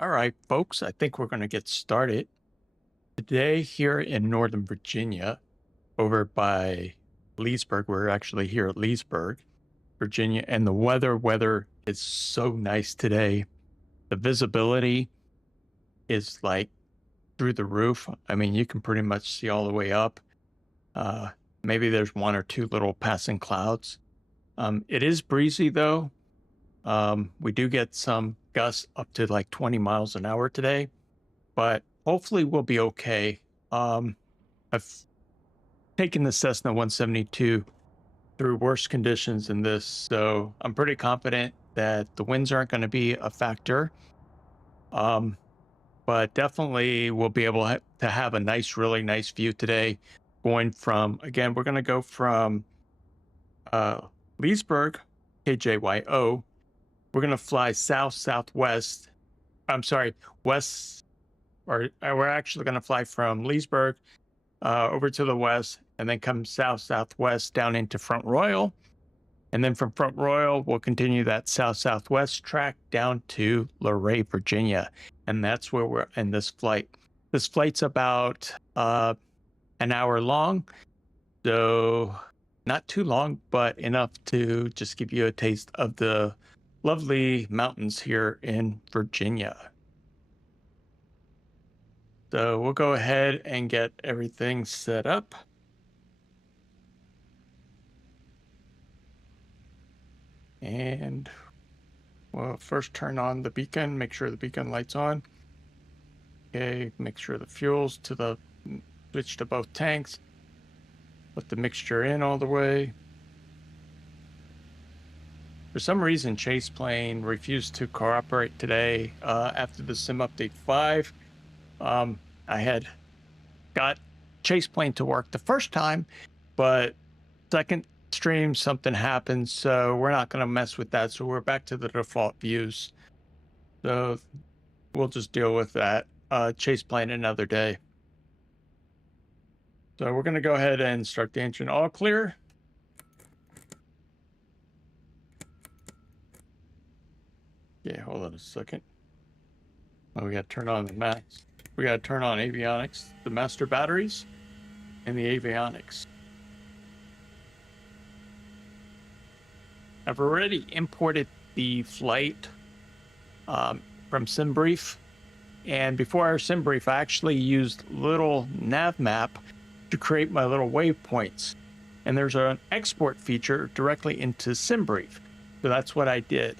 All right, folks, I think we're going to get started. Today, here in Northern Virginia, over by Leesburg, we're actually here at Leesburg, Virginia, and the weather is so nice today. The visibility is like through the roof. I mean, you can pretty much see all the way up. Uh, Maybe there's one or two little passing clouds. It is breezy though. We do get some gusts up to like 20 miles an hour today, but hopefully we'll be okay. I've taken the Cessna 172 through worse conditions than this, so I'm pretty confident that the winds aren't going to be a factor. But definitely we'll be able to have a really nice view today. Going from, again, we're going to go from Leesburg, KJYO. We're going to fly southwest. I'm sorry, west, or we're actually going to fly from Leesburg over to the west and then come southwest down into Front Royal. And then from Front Royal, we'll continue that southwest track down to Luray, Virginia. And that's where we're in this flight. This flight's about an hour long. So not too long, but enough to just give you a taste of the lovely mountains here in Virginia. So we'll go ahead and get everything set up. And we'll first turn on the beacon, make sure the beacon light's on. Okay, make sure the fuel's to the switch to both tanks. Put the mixture in all the way. For some reason, Chase Plane refused to cooperate today after the Sim Update 5. I had got Chase Plane to work the first time, but second stream something happened, so we're not going to mess with that. So we're back to the default views. So we'll just deal with that. Chase Plane another day. So we're going to go ahead and start the engine. All clear. Okay, hold on a second. Oh, we got to turn on the max. We got to turn on avionics, the master batteries, and the avionics. I've already imported the flight from SimBrief. And before our SimBrief, I actually used little nav map to create my little waypoints. And there's an export feature directly into SimBrief. So that's what I did.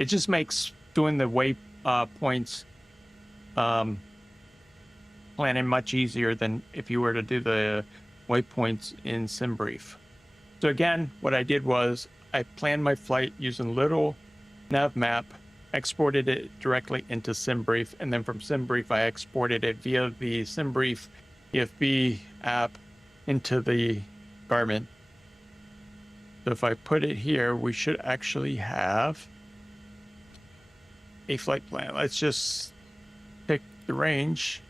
It just makes doing the waypoints planning much easier than if you were to do the waypoints in SimBrief. So again, what I did was I planned my flight using little nav map, exported it directly into SimBrief, and then from SimBrief I exported it via the SimBrief EFB app into the Garmin. So if I put it here, we should actually have a flight plan. Let's just pick the range.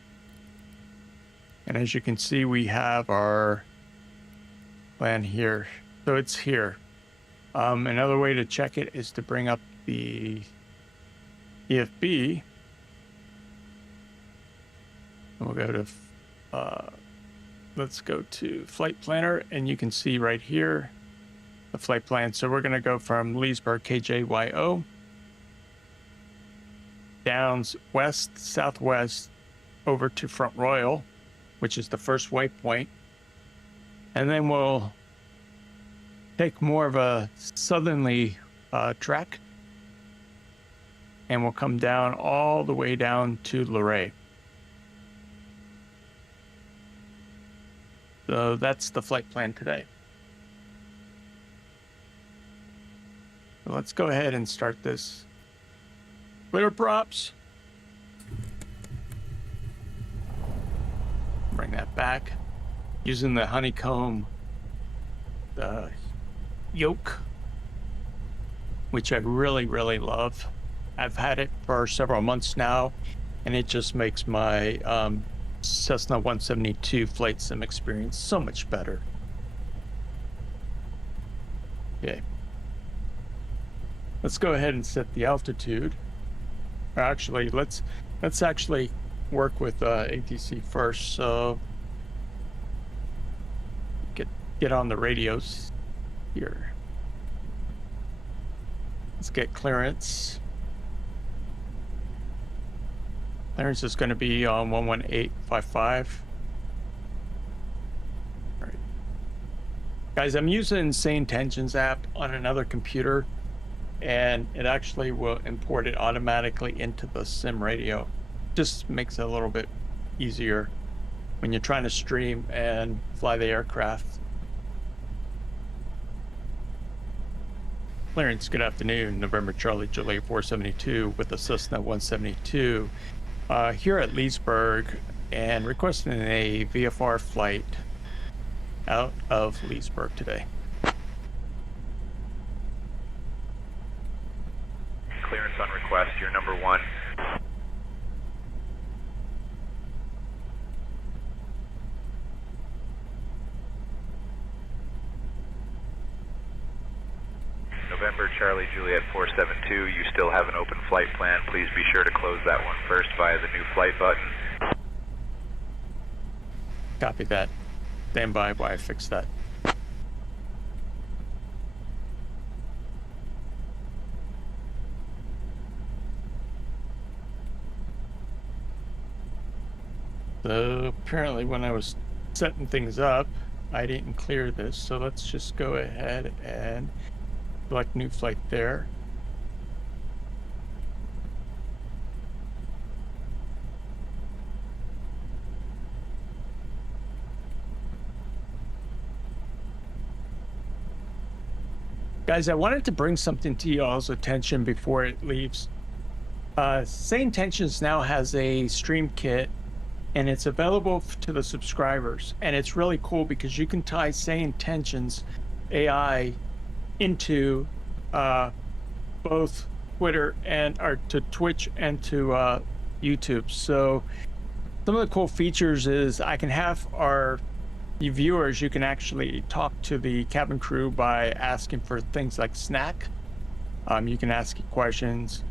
And as you can see, we have our plan here. So it's here. Another way to check it is to bring up the EFB. And we'll go to, let's go to Flight Planner, and you can see right here the flight plan. So we're going to go from Leesburg, KJYO, down west, southwest, over to Front Royal, which is the first waypoint. And then we'll take more of a southerly track, and we'll come down all the way down to Luray. So that's the flight plan today. So let's go ahead and start this. Clear props. Bring that back using the honeycomb yoke, which I really love. I've had it for several months now, and it just makes my Cessna 172 flight sim experience so much better. Okay. Let's go ahead and set the altitude. Actually, let's actually work with ATC first. So get on the radios here. Let's get clearance. Clearance is going to be on 11855. All right, guys, I'm using Sane Tensions app on another computer, and it actually will import it automatically into the sim radio. Just makes it a little bit easier when you're trying to stream and fly the aircraft. Clearance, good afternoon. November Charlie Juliet 472 with the Cessna 172 here at Leesburg, and requesting a VFR flight out of Leesburg today. Clearance on request, you're number 1. November Charlie Juliet 472, you still have an open flight plan. Please be sure to close that one first via the new flight button. Copy that. Stand by while I fix that. So apparently when I was setting things up, I didn't clear this. So let's just go ahead and select new flight there. Guys, I wanted to bring something to y'all's attention before it leaves. Sane Tensions now has a stream kit, and it's available to the subscribers. And it's really cool because you can tie Sane Tensions AI into both Twitter and to Twitch and to YouTube. So some of the cool features is I can have our viewers, you can actually talk to the cabin crew by asking for things like snack. You can ask questions.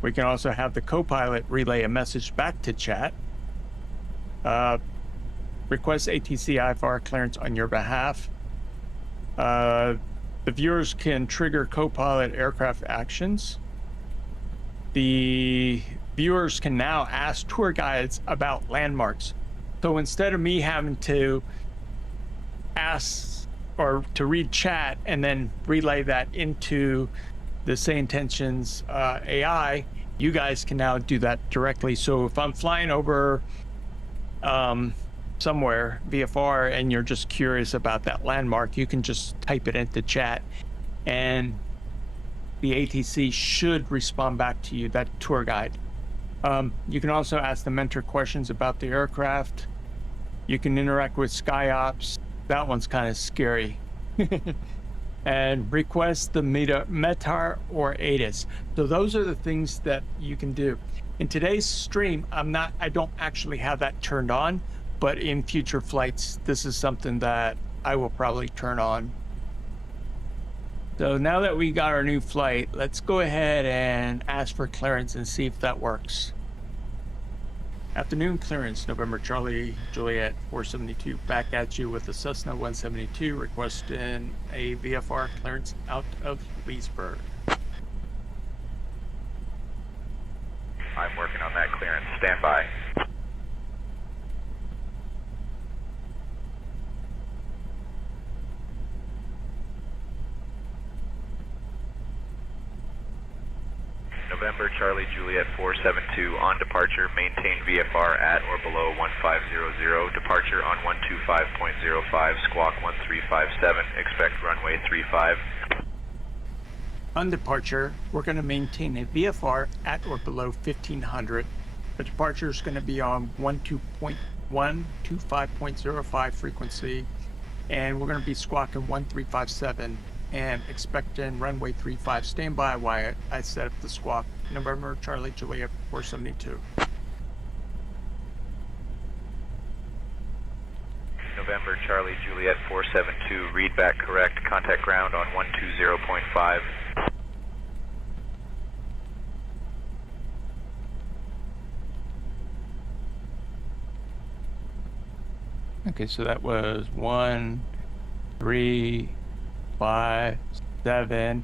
We can also have the co-pilot relay a message back to chat. Request ATC IFR clearance on your behalf. The viewers can trigger co-pilot aircraft actions. The viewers can now ask tour guides about landmarks. So instead of me having to ask or to read chat and then relay that into the Sane Tensions AI, you guys can now do that directly. So if I'm flying over somewhere VFR and you're just curious about that landmark, you can just type it into chat and the ATC should respond back to you, that tour guide. You can also ask the mentor questions about the aircraft. You can interact with SkyOps. That one's kind of scary. And request the METAR or ATIS. So those are the things that you can do. In today's stream, I don't actually have that turned on, but in future flights, this is something that I will probably turn on. So now that we got our new flight, let's go ahead and ask for clearance and see if that works. Afternoon clearance, November Charlie Juliet 472, back at you with the Cessna 172, requesting a VFR clearance out of Leesburg. I'm working on that clearance. Stand by. November Charlie Juliet 472, on departure, maintain VFR at or below 1500, departure on 125.05, squawk 1357, expect runway 35. On departure, we're going to maintain a VFR at or below 1500. The departure is going to be on 125.05 frequency, and we're going to be squawking 1357 and expecting runway 35. Stand by while I set up the squawk. November Charlie Juliet 472. November Charlie Juliet 472, read back correct, contact ground on 120.5. Okay, so that was 1, 3, 5, 7,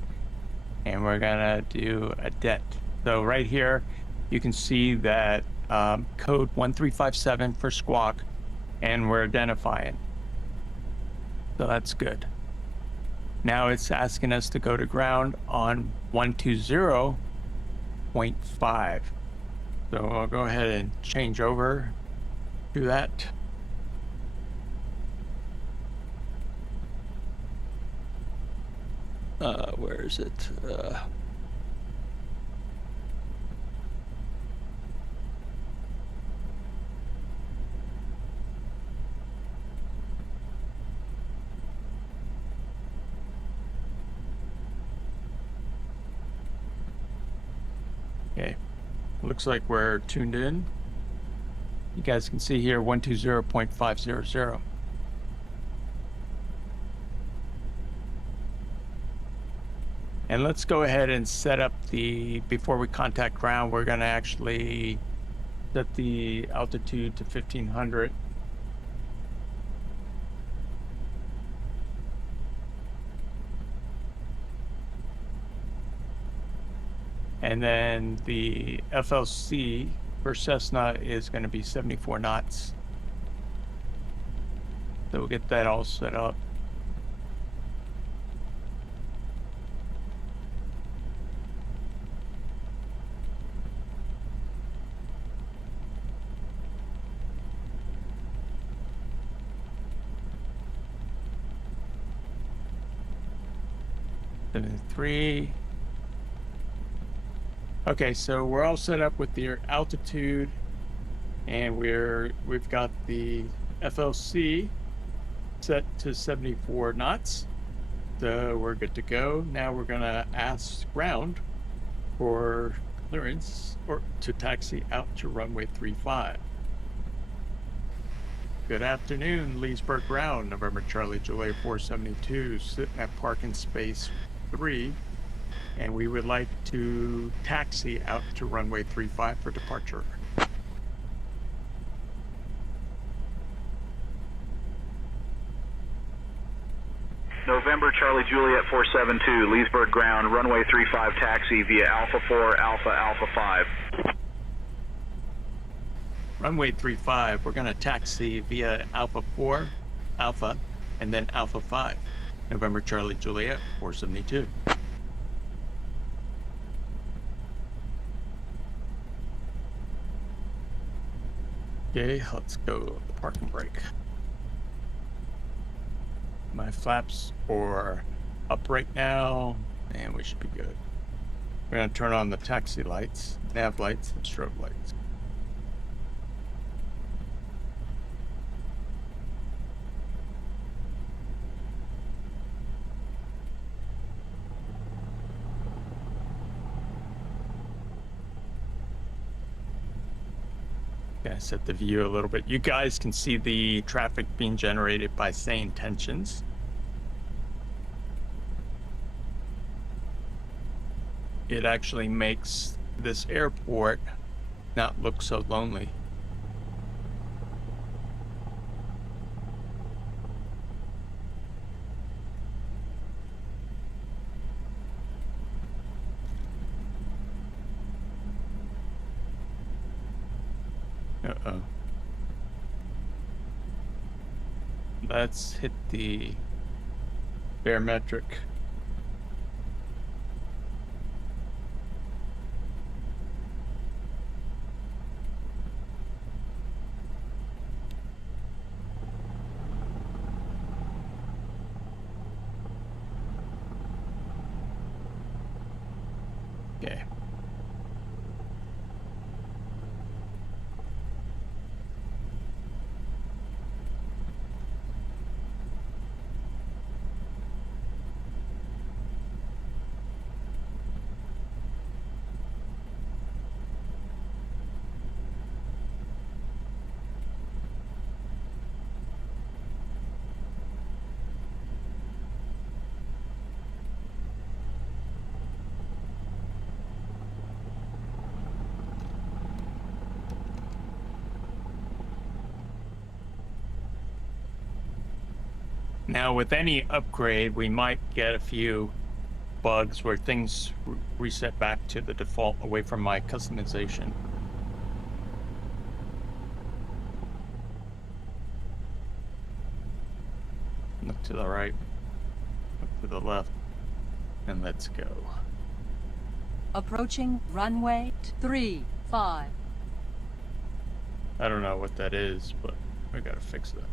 and we're gonna do a dent. So right here, you can see that code 1357 for squawk, and we're identifying. So that's good. Now it's asking us to go to ground on 120.5. So I'll go ahead and change over to that. Where is it? Okay, looks like we're tuned in. You guys can see here 120.500. And let's go ahead and set up before we contact ground, we're going to actually set the altitude to 1500. And then the FLC for Cessna is going to be 74 knots. So we'll get that all set up. Three. Okay, so we're all set up with the altitude, and we've got the FLC set to 74 knots. So we're good to go. Now we're gonna ask ground for clearance or to taxi out to runway 35. Good afternoon, Leesburg ground, November Charlie Juliet 472, sitting at parking space 3, and we would like to taxi out to runway 35 for departure. November Charlie Juliet 472, Leesburg ground, runway 35 taxi via Alpha 4, Alpha, Alpha 5. Runway 35, we're going to taxi via Alpha 4, Alpha, and then Alpha 5. November Charlie Juliet 472. Okay, let's go park and brake. My flaps are up right now, and we should be good. We're going to turn on the taxi lights, nav lights, and strobe lights. Okay, set the view a little bit. You guys can see the traffic being generated by sane tensions. It actually makes this airport not look so lonely. Uh-oh. Let's hit the barometric. Okay. Now, with any upgrade, we might get a few bugs where things reset back to the default away from my customization. Look to the right, look to the left, and let's go. Approaching runway 35. I don't know what that is, but we gotta fix that.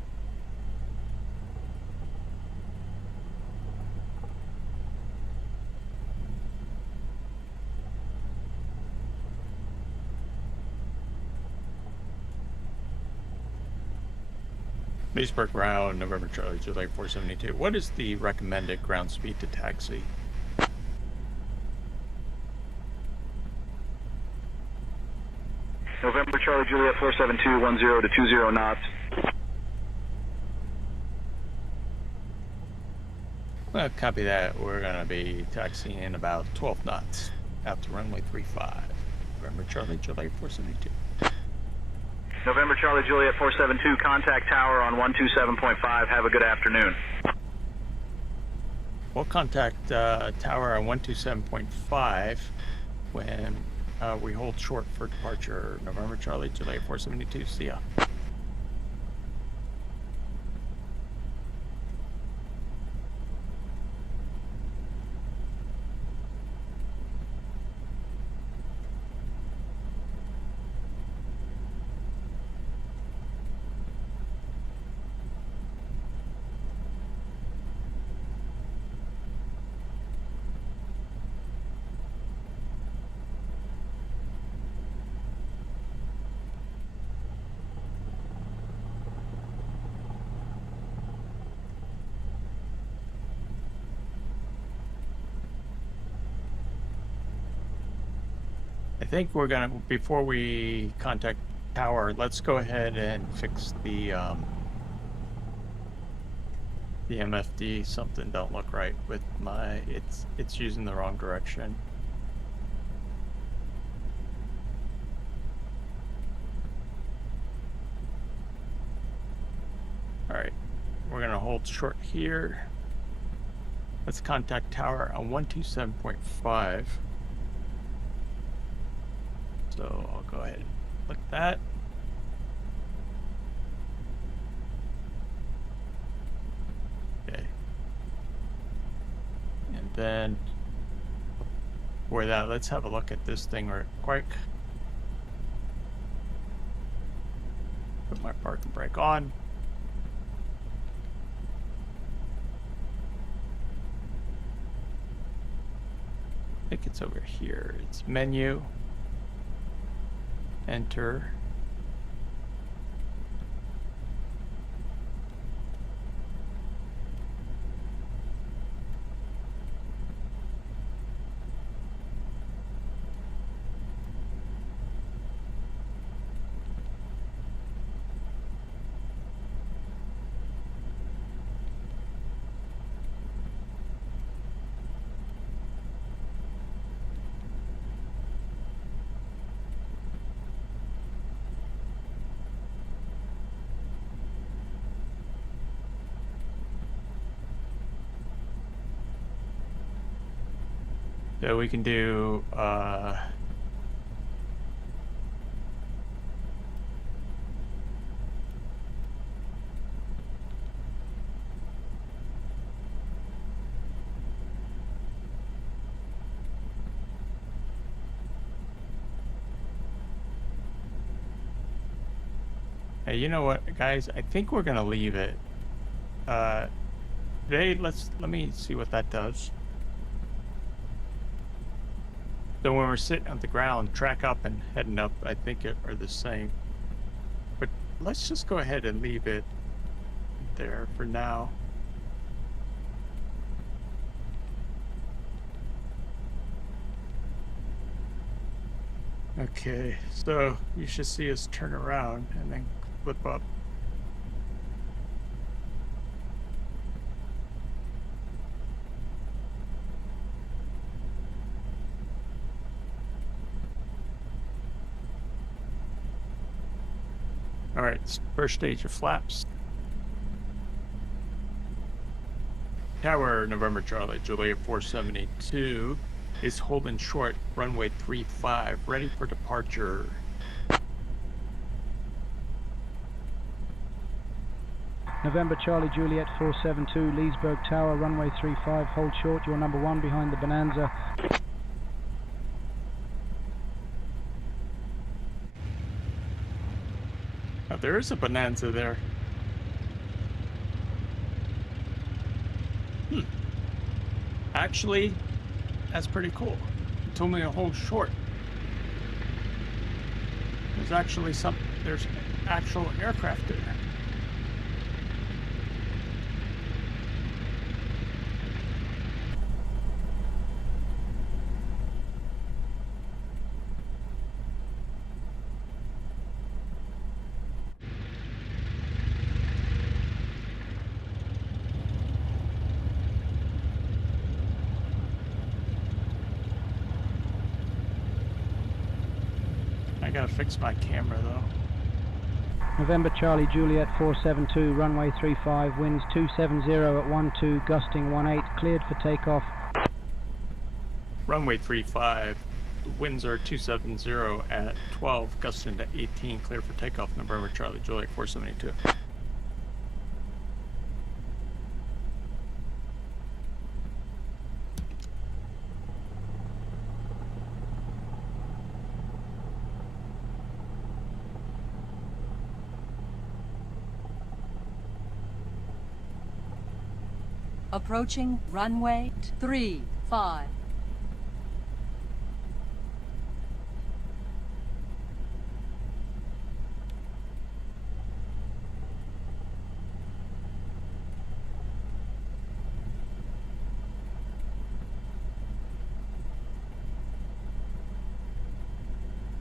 Leesburg ground, November Charlie, July 472. What is the recommended ground speed to taxi? November Charlie Juliet 472, 10 to 20 knots. Well, copy that. We're gonna be taxiing in about 12 knots out to runway 35. November Charlie, July 472. November Charlie Juliet 472, contact tower on 127.5. Have a good afternoon. We'll contact tower on 127.5 when we hold short for departure. November Charlie, July 472. See ya. I think we're gonna, before we contact tower, let's go ahead and fix the MFD. Something don't look right with my, it's using the wrong direction. All right, we're gonna hold short here. Let's contact tower on 127.5. So I'll go ahead and click that. Okay. And then for that, let's have a look at this thing real quick. Put my parking brake on. I think it's over here. It's menu. Enter. So we can do hey, you know what, guys? I think we're gonna leave it. Today, let me see what that does. So when we're sitting on the ground, track up and heading up, I think it are the same. But let's just go ahead and leave it there for now. Okay, so you should see us turn around and then flip up. All right, first stage of flaps. Tower, November Charlie, Juliet 472 is holding short, runway 35, ready for departure. November Charlie Juliet 472, Leesburg Tower, runway 35, hold short, you're number 1 behind the Bonanza. Now, there is a Bonanza there. Actually, that's pretty cool. You told me to hold short. There's actually there's actual aircraft there. I gotta fix my camera though. November Charlie Juliet 472, runway 35, winds 270 at 12, gusting 18, cleared for takeoff. Runway 35, the winds are 270 at 12, gusting to 18, clear for takeoff. November Charlie Juliet 472. Approaching runway 35.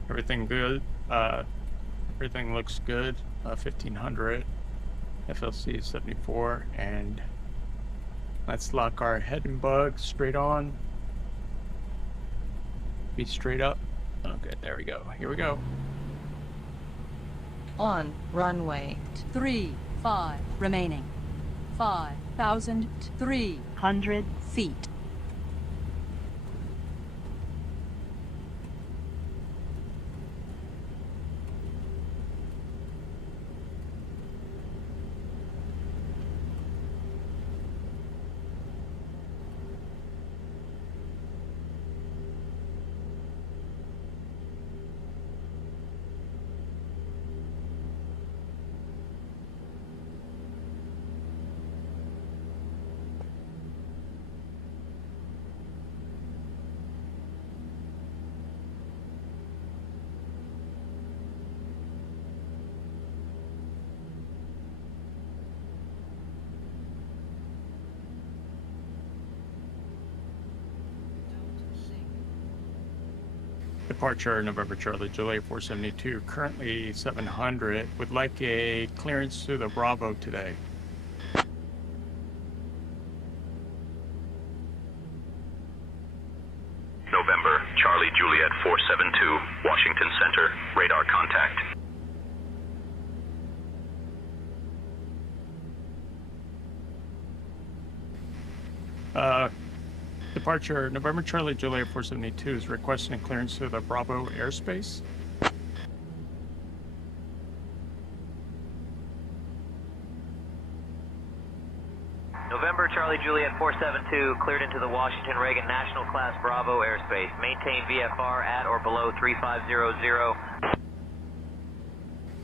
Everything good. Everything looks good. 1500 FLC 74, and let's lock our head and bug straight on. Be straight up. Okay, there we go. Here we go. On runway 35, remaining 5,300 feet. Departure November Charlie Juliet 472, currently 700. Would like a clearance to the Bravo today. November Charlie Juliet 472, Washington Center, radar contact. Departure November Charlie Juliet 472 is requesting clearance to the Bravo airspace. November Charlie Juliet 472, cleared into the Washington Reagan National Class Bravo airspace. Maintain VFR at or below 3500.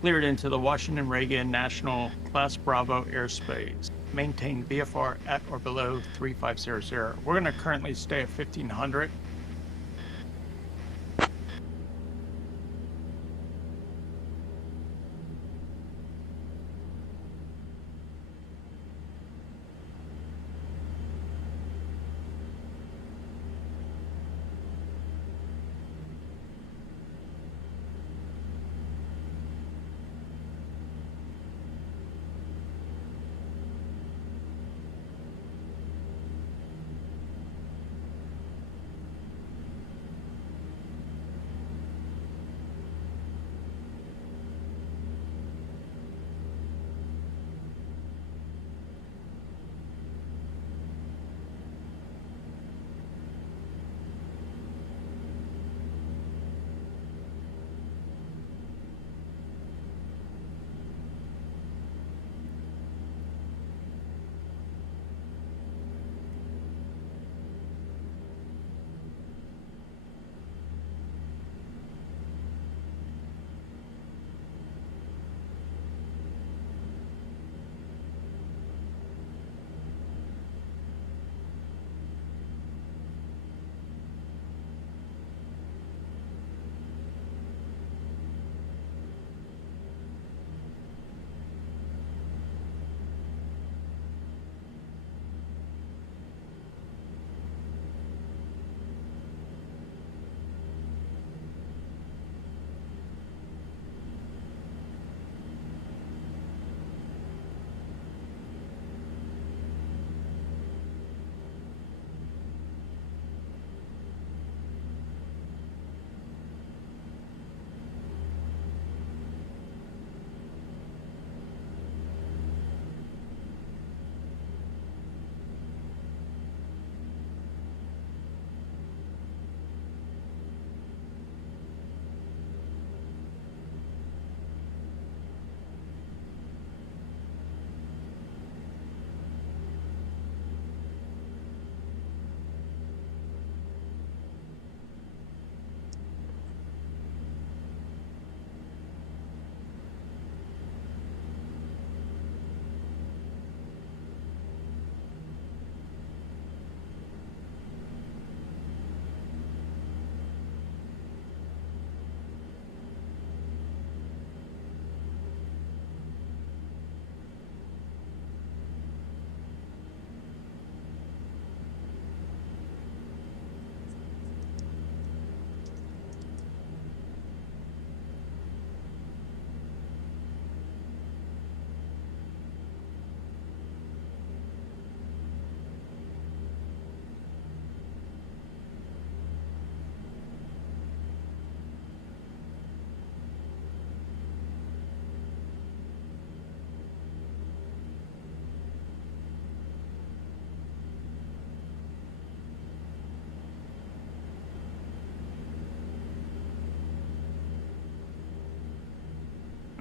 Cleared into the Washington Reagan National Class Bravo airspace. Maintain VFR at or below 3500. We're going to currently stay at 1500.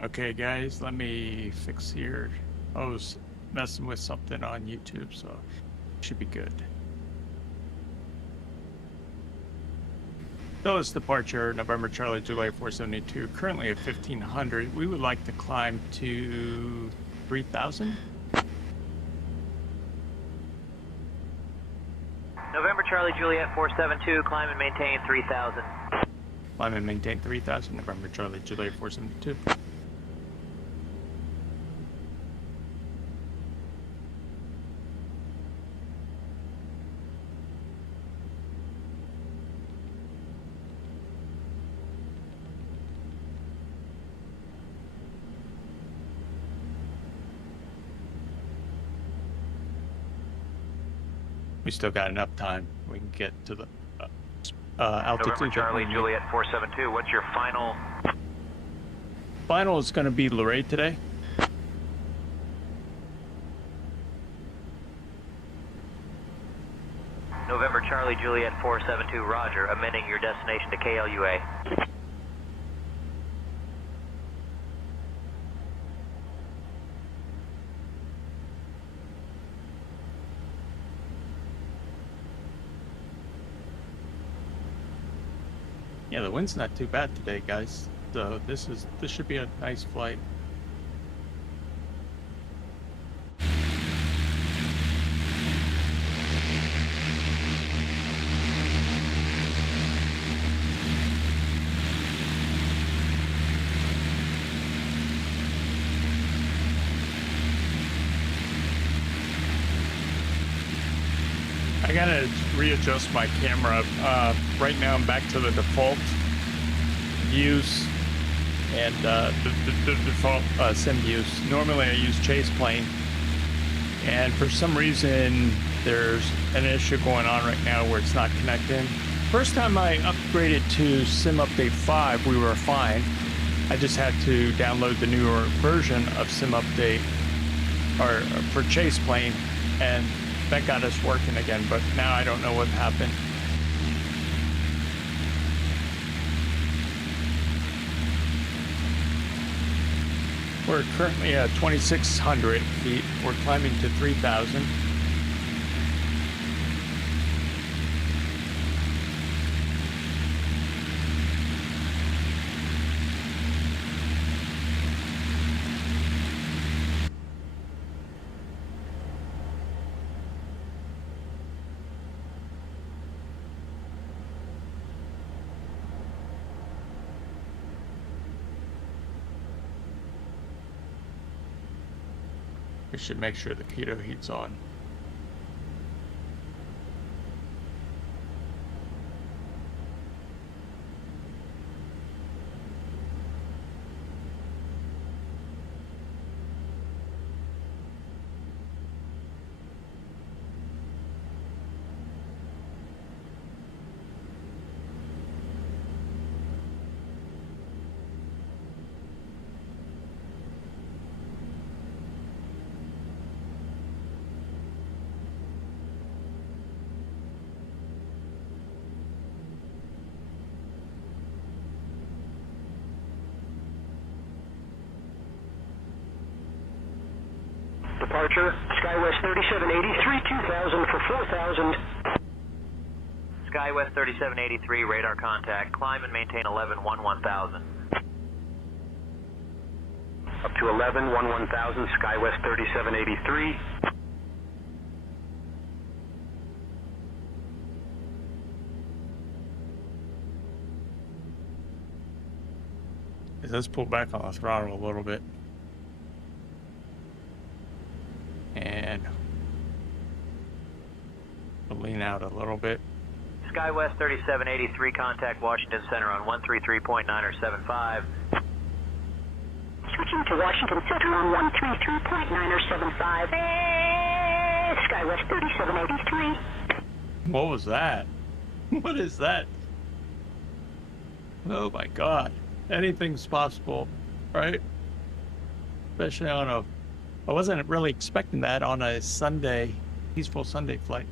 Okay, guys, let me fix here. I was messing with something on YouTube, so it should be good. Dulles departure, November Charlie Juliet 472, currently at 1500. We would like to climb to 3000. November Charlie Juliet 472, climb and maintain 3000. Climb and maintain 3000, November Charlie Juliet 472. We still got enough time. We can get to the altitude. November Charlie Juliet 472, what's your final? Final is going to be Luray today. November Charlie Juliet 472, roger, amending your destination to KLUA. Yeah, the wind's not too bad today, guys. So this should be a nice flight. I gotta readjust my camera. Right now I'm back to the default views and the default sim views. Normally I use chase plane, and for some reason there's an issue going on right now where it's not connecting. First time I upgraded to Sim Update 5, we were fine. I just had to download the newer version of Sim Update or for chase plane, and that got us working again, but now I don't know what happened. We're currently at 2,600 feet. We're climbing to 3,000. We should make sure the pitot heat's on. Departure, SkyWest 3783, 2000 for 4000. SkyWest 3783, radar contact, climb and maintain 11-1000. Up to 11-1000, SkyWest 3783. Let's pull back on the throttle a little bit. And we'll lean out a little bit. SkyWest 3783, contact Washington Center on 133.975. Switching to Washington Center on 133.975. SkyWest 3783. What was that? What is that? Oh my God. Anything's possible, right? Especially on a... I wasn't really expecting that on a Sunday, peaceful Sunday flight.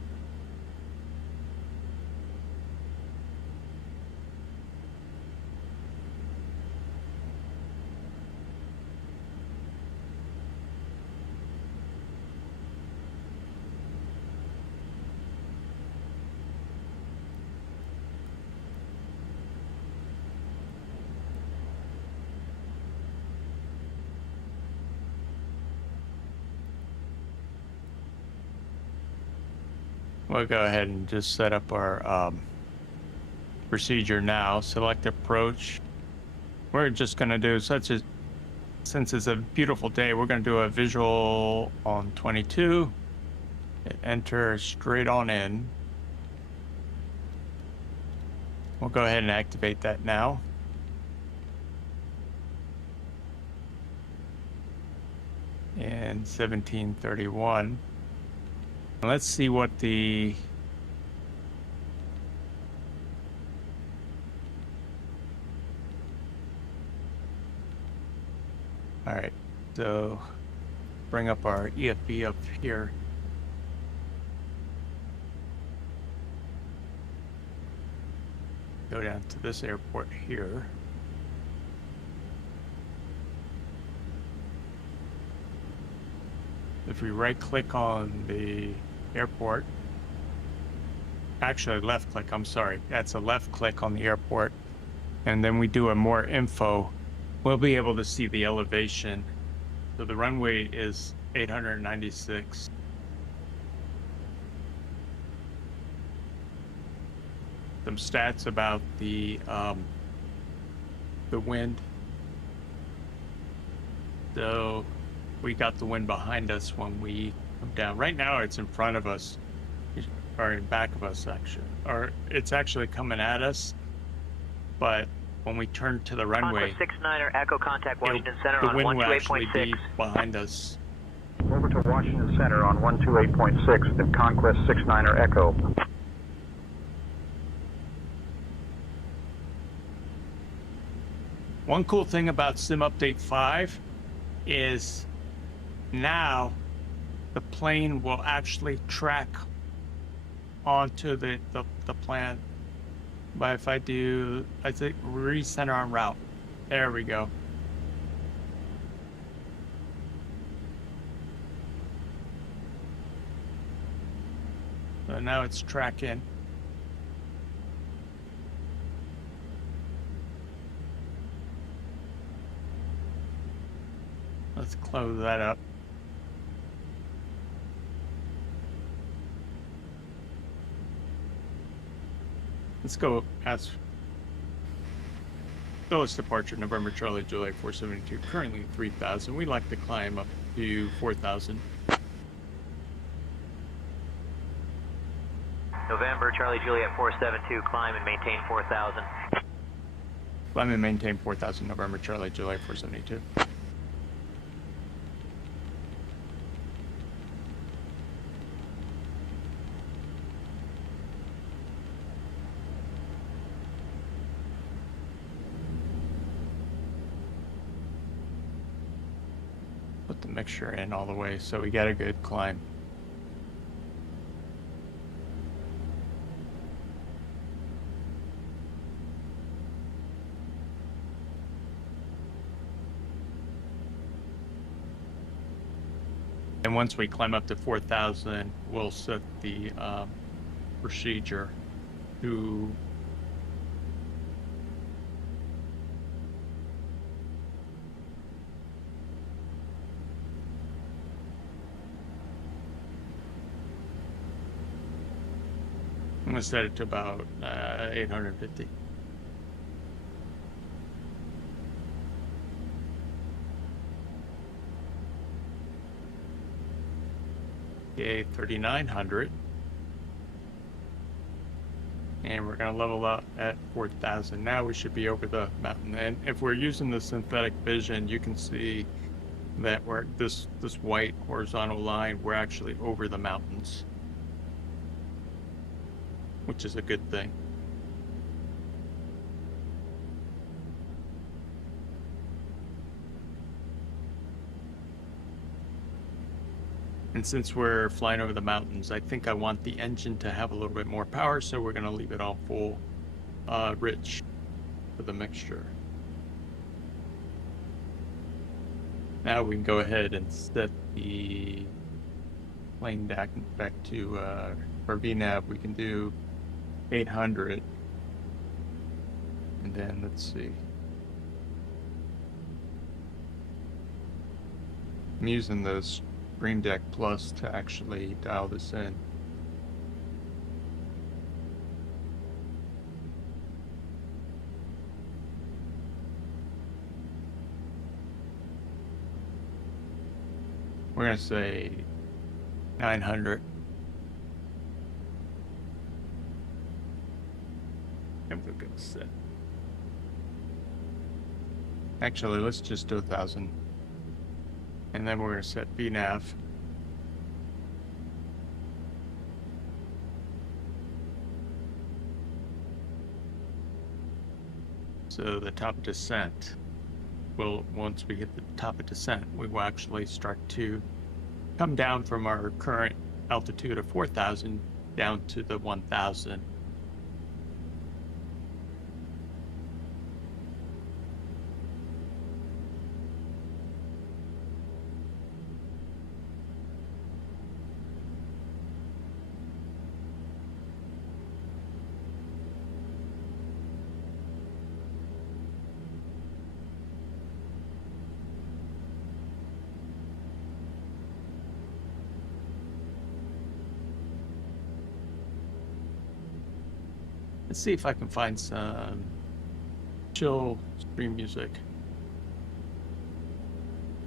We'll go ahead and just set up our procedure now. Select approach. We're just going to do since it's a beautiful day, we're going to do a visual on 22. Enter straight on in. We'll go ahead and activate that now. And 1731. Let's see what the all right, so bring up our EFB up here. Go down to this airport here. If we right click on the airport, actually left click, I'm sorry, that's a left click on the airport, and then we do a more info, we'll be able to see the elevation. So the runway is 896. Some stats about the wind. So we got the wind behind us when we come down. Right now it's in front of us, or in back of us actually, or it's actually coming at us. But when we turn to the runway, Conquest 69er, Echo contact Washington Center the on wind will actually 128.6. be behind us. Over to Washington Center on 128.6, the Conquest 69er Echo. One cool thing about Sim Update 5 is now the plane will actually track onto the plan. But if I do, I think recenter on route. There we go. So now it's tracking. Let's close that up. Let's go as lowest departure, November Charlie Juliet 472, currently 3,000. We'd like to climb up to 4,000. November Charlie Juliet 472, climb and maintain 4,000. Climb and maintain 4,000, November Charlie Juliet 472. Put the mixture in all the way so we get a good climb. And once we climb up to 4,000, we'll set the procedure to I'm going to set it to about 850. Okay, 3,900. And we're going to level up at 4,000. Now we should be over the mountain. And if we're using the synthetic vision, you can see that we're this white horizontal line, we're actually over the mountains, which is a good thing. And since we're flying over the mountains, I think I want the engine to have a little bit more power, so we're going to leave it on full rich for the mixture. Now we can go ahead and set the plane back to for VNAV. We can do 800, and then let's see. I'm using the Stream Deck Plus to actually dial this in. We're going to say 900. And we're going to set. Actually, let's just do 1,000. And then we're going to set VNAV. So the top of descent will, once we hit the top of descent, we will actually start to come down from our current altitude of 4,000 down to the 1,000. Let's see if I can find some chill stream music.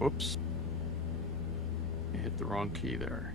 Oops. I hit the wrong key there.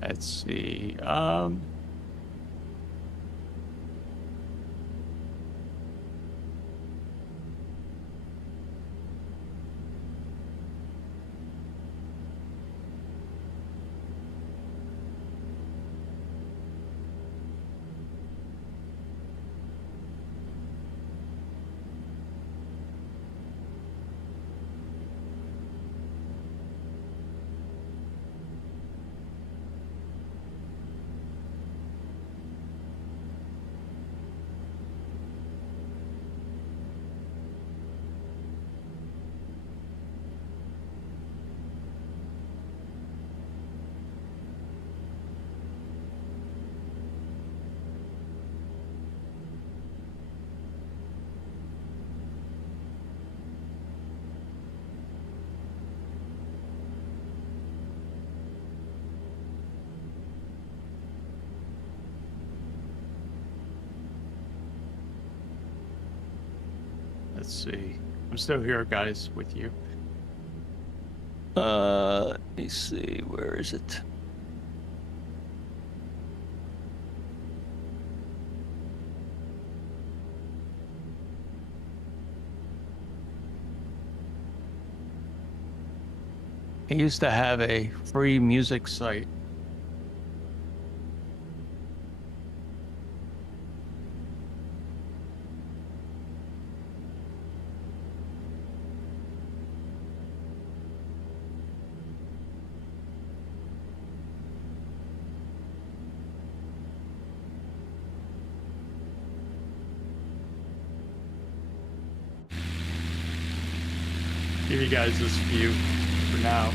Let's see. Let's see. I'm still here, guys, with you. Let me see. Where is it? I used to have a free music site. Give you guys this view for now.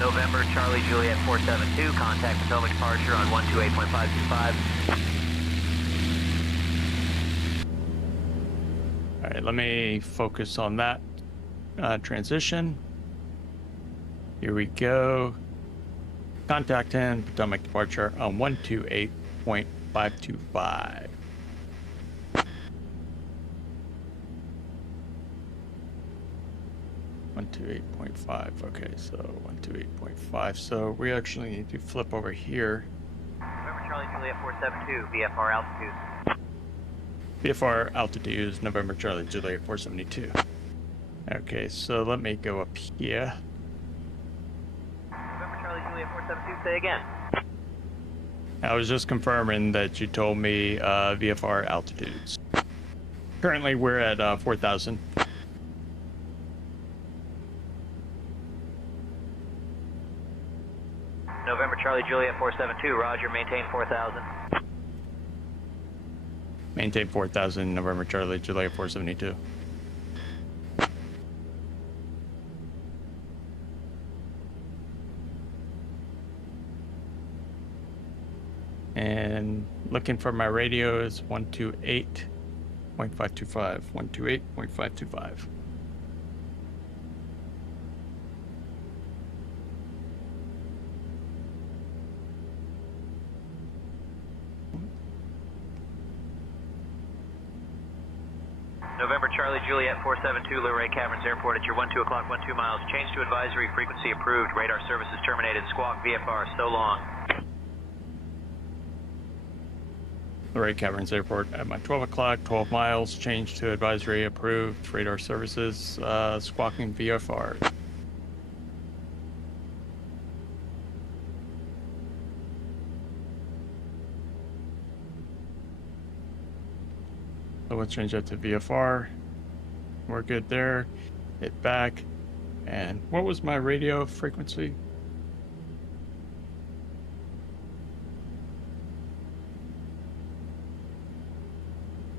November, Charlie, Juliet 472, contact Potomac departure on 128.525. All right, let me focus on that transition. Here we go. Contact in Potomac departure on 128.525. Okay, so 128.5. So we actually need to flip over here. November, Charlie, Juliet 472, VFR altitude. VFR altitude is November Charlie Juliet 472. Okay, so let me go up here. November, Charlie, Juliet 472, say again. I was just confirming that you told me VFR altitudes. Currently we're at 4,000. November, Charlie, Juliet 472, roger, maintain 4,000. Maintain 4,000, November Charlie Juliet 472. And looking for my radio is 128.525. 128.525. November, Charlie, Juliet 472, Luray Caverns Airport at your 12 o'clock, 12 miles. Change to advisory, frequency approved. Radar services terminated. Squawk VFR, so long. Luray Caverns Airport at my 12 o'clock, 12 miles. Change to advisory approved. Radar services, squawking VFR. So let's change that to VFR. We're good there. Hit back. And what was my radio frequency?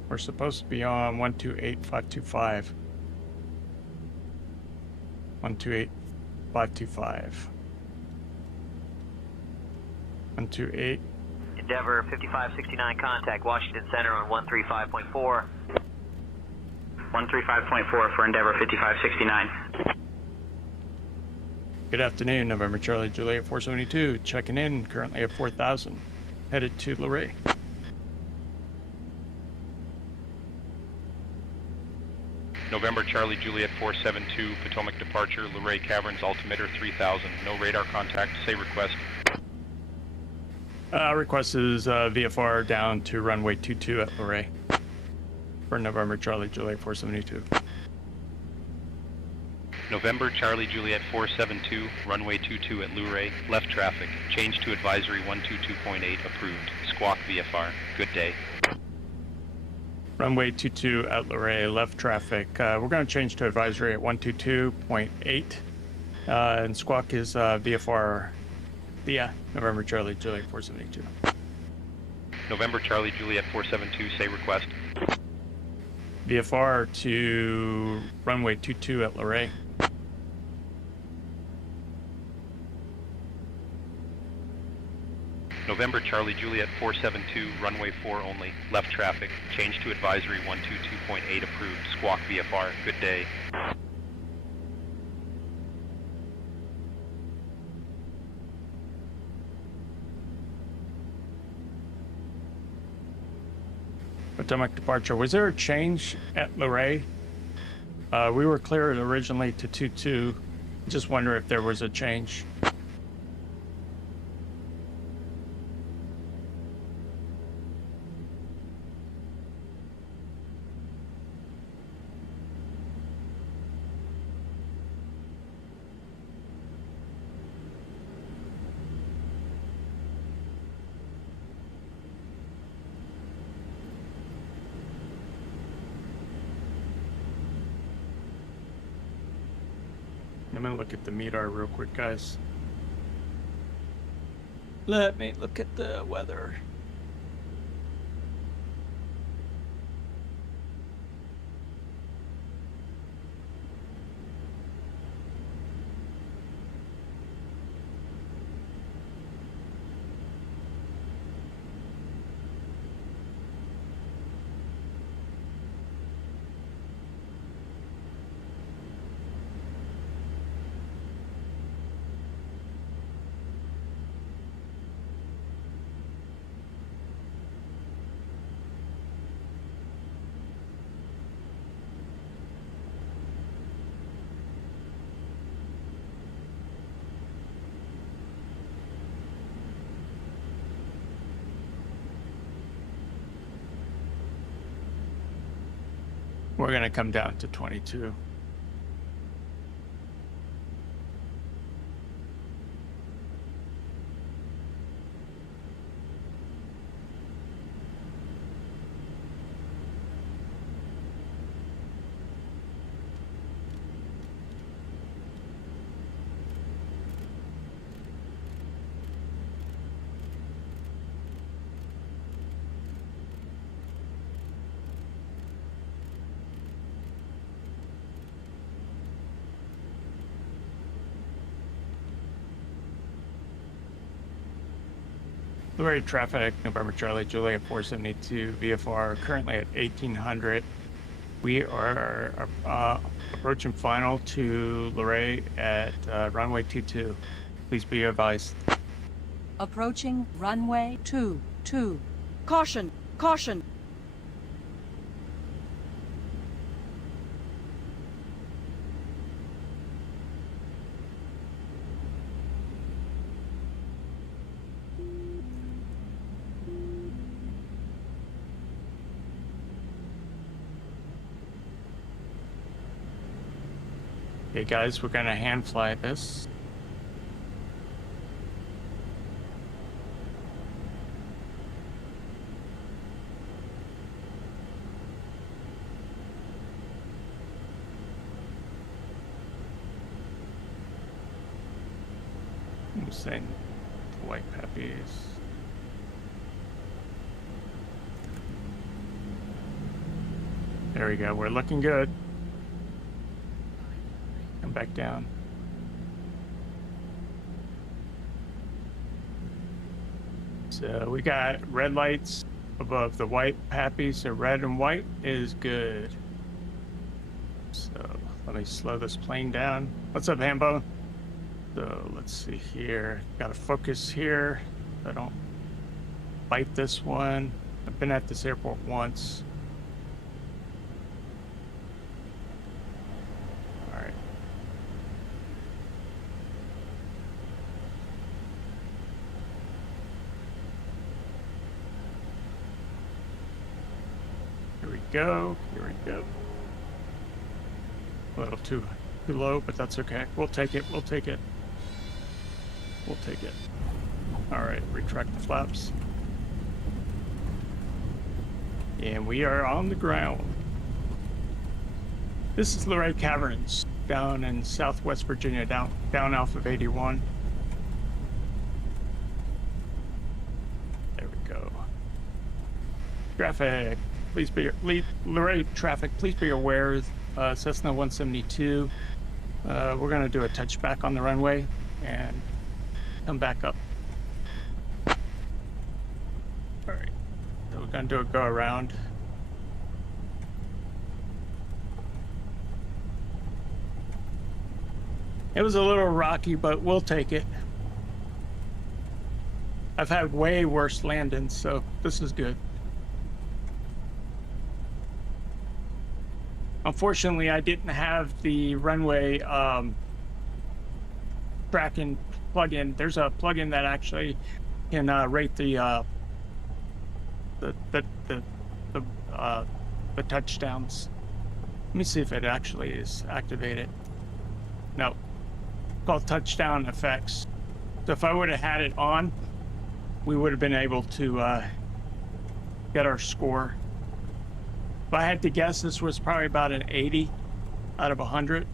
We're supposed to be on 128.525. 128.525. 128. Endeavor 5569, contact Washington Center on 135.4. 135.4 for Endeavor 5569. Good afternoon, November Charlie Juliet 472. Checking in, currently at 4,000. Headed to Luray. November Charlie Juliet 472, Potomac departure, Luray Caverns, altimeter 3000. No radar contact, say request. Request is VFR down to runway 22 at Luray for November Charlie Juliet 472. November Charlie Juliet 472, runway 22 at Luray, left traffic. Change to advisory 122.8 approved. Squawk VFR. Good day. Runway 22 at Luray, left traffic. We're going to change to advisory at 122.8. And squawk is VFR. Yeah, November Charlie Juliet 472. November Charlie Juliet 472, say request. VFR to runway 22 at Luray. November Charlie Juliet 472, runway 4 only, left traffic. Change to advisory 122.8 approved. Squawk VFR. Good day. Potomac departure. Was there a change at Luray? We were cleared originally to 22. Just wonder if there was a change. Let me look at the MEDAR real quick, guys. Let me look at the weather. we're going to come down to 22. Luray traffic, November Charlie Juliet 472 VFR, currently at 1800. We are approaching final to Luray at runway 22. Please be advised. Approaching runway 22. Caution! Caution! Okay, guys, we're gonna hand fly this. I'm saying white pappies. There we go. We're looking good. Come back down. So we got red lights above the white pappies, so red and white is good. So let me slow this plane down. What's up, Hambo? So let's see here. Got to focus here. I don't bite this one. I've been at this airport once. All right. Here we go. Here we go. A little too low, but that's okay. We'll take it. We'll take it. We'll take it. All right, retract the flaps. And we are on the ground. This is Luray Caverns down in Southwest Virginia, down off of 81. There we go. Traffic, please be Luray traffic. Please be aware. Cessna 172. We're gonna do a touchback on the runway and come back up. All right, so we're gonna do a go around. It was a little rocky, but we'll take it. I've had way worse landings, so this is good. Unfortunately, I didn't have the runway tracking plugin. There's a plugin that actually can rate the touchdowns. Let me see if it actually is activated. No, it's called touchdown effects. So if I would have had it on, we would have been able to get our score. If I had to guess, this was probably about an 80 out of 100.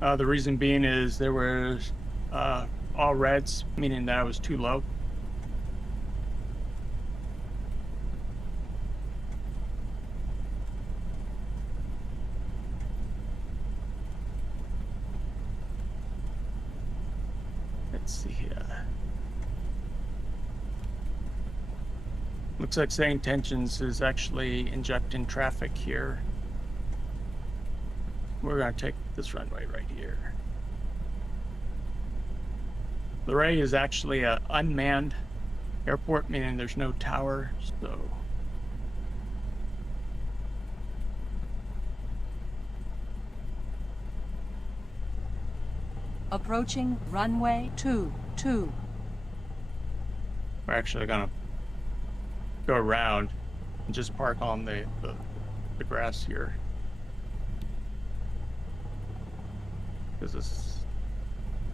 The reason being is there was all reds, meaning that I was too low. Let's see here. Looks like Saying Tensions is actually injecting traffic here. We're going to take this runway right here. Luray is actually an unmanned airport, meaning there's no tower, so... Approaching runway 22. We're actually going to go around and just park on the the grass here. Because this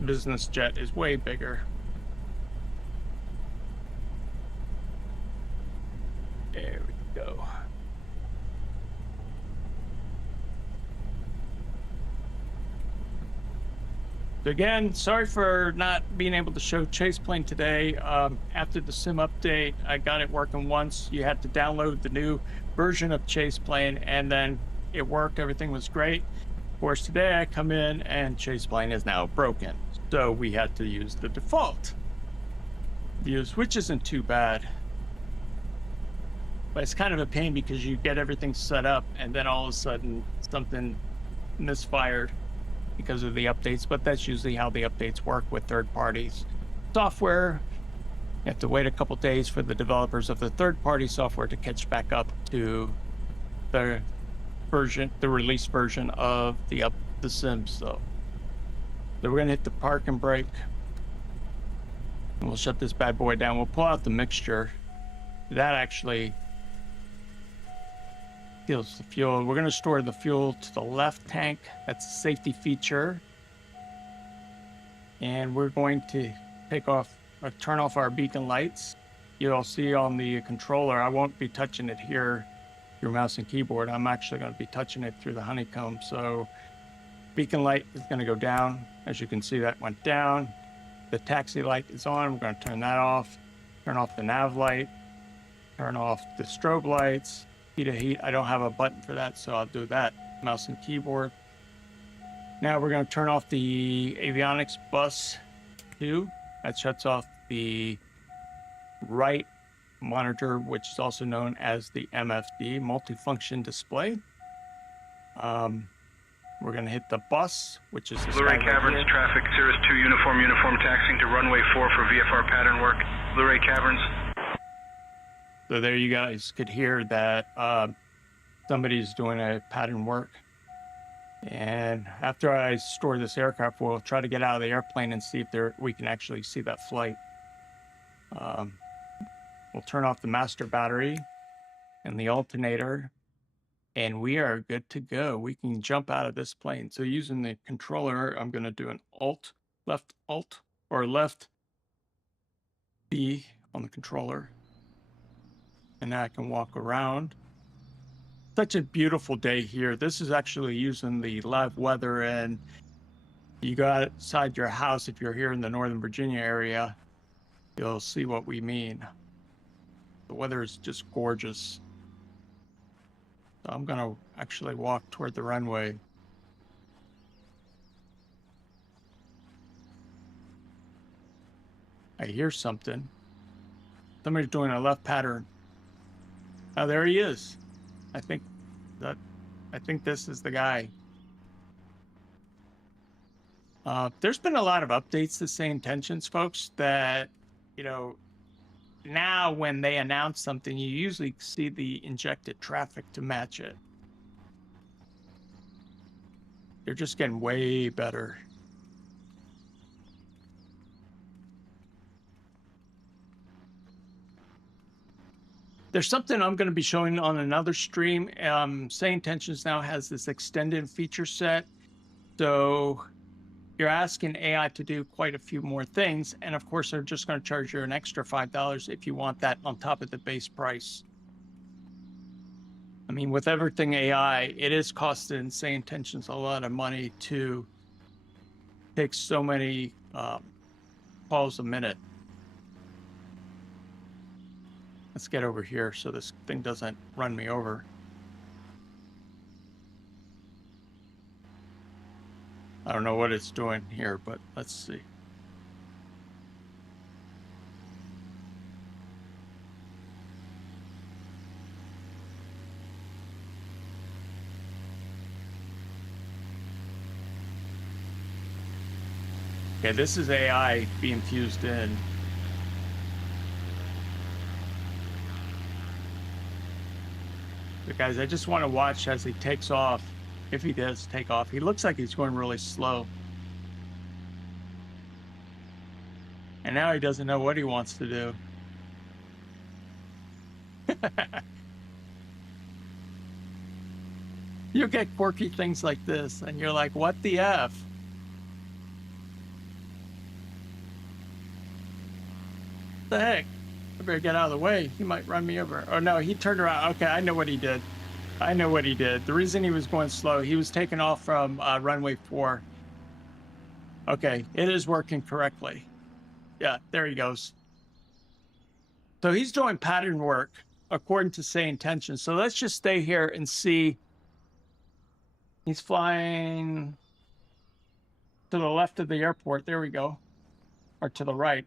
business jet is way bigger. There we go. So again, sorry for not being able to show Chase Plane today. After the sim update, I got it working once. You had to download the new version of Chase Plane, and then it worked. Everything was great. Of course, today I come in and Chase Plane is now broken. So we had to use the default views, which isn't too bad. But it's kind of a pain because you get everything set up and then all of a sudden something misfired because of the updates, but that's usually how the updates work with third parties software. You have to wait a couple days for the developers of the third party software to catch back up to the release version of the Sims. So we're gonna hit the park and brake, and we'll shut this bad boy down. We'll pull out the mixture. That actually steals the fuel. We're going to store the fuel to the left tank. That's a safety feature. And we're going to turn off our beacon lights. You'll see on the controller, I won't be touching it here through mouse and keyboard. I'm actually going to be touching it through the honeycomb. So beacon light is going to go down. As you can see, that went down. The taxi light is on. We're going to turn that off. Turn off the nav light. Turn off the strobe lights. Heat. I don't have a button for that, so I'll do that. Mouse and keyboard. Now we're going to turn off the avionics bus 2. That shuts off the right monitor, which is also known as the MFD, multifunction display. We're going to hit the bus, which is the Luray Caverns, traffic, Cirrus 2, uniform taxiing to runway 4 for VFR pattern work. Luray Caverns. So there you guys could hear that somebody's doing a pattern work. And after I store this aircraft, we'll try to get out of the airplane and see if we can actually see that flight. We'll turn off the master battery and the alternator, and we are good to go. We can jump out of this plane. So using the controller, I'm going to do an left B on the controller. And now I can walk around. Such a beautiful day here. This is actually using the live weather, and you go outside your house if you're here in the Northern Virginia area, you'll see what we mean. The weather is just gorgeous. So I'm gonna actually walk toward the runway. I hear something. Somebody's doing a left pattern. Oh, there he is. I think this is the guy. There's been a lot of updates to Say Intentions, folks, that, now when they announce something, you usually see the injected traffic to match it. They're just getting way better. There's something I'm going to be showing on another stream. Say Intentions now has this extended feature set. So you're asking AI to do quite a few more things. And of course, they're just going to charge you an extra $5 if you want that on top of the base price. I mean, with everything AI, it is costing Say Intentions a lot of money to take so many calls a minute. Let's get over here so this thing doesn't run me over. I don't know what it's doing here, but let's see. Okay, this is AI being fused in. But guys, I just want to watch as he takes off. If he does take off, he looks like he's going really slow. And now he doesn't know what he wants to do. You get quirky things like this, and you're like, what the F? What the heck? I better get out of the way. He might run me over. Oh, no, he turned around. Okay, I know what he did. I know what he did. The reason he was going slow, he was taking off from runway 4. Okay, it is working correctly. Yeah, there he goes. So he's doing pattern work according to say intention. So let's just stay here and see. He's flying to the left of the airport. There we go. Or to the right.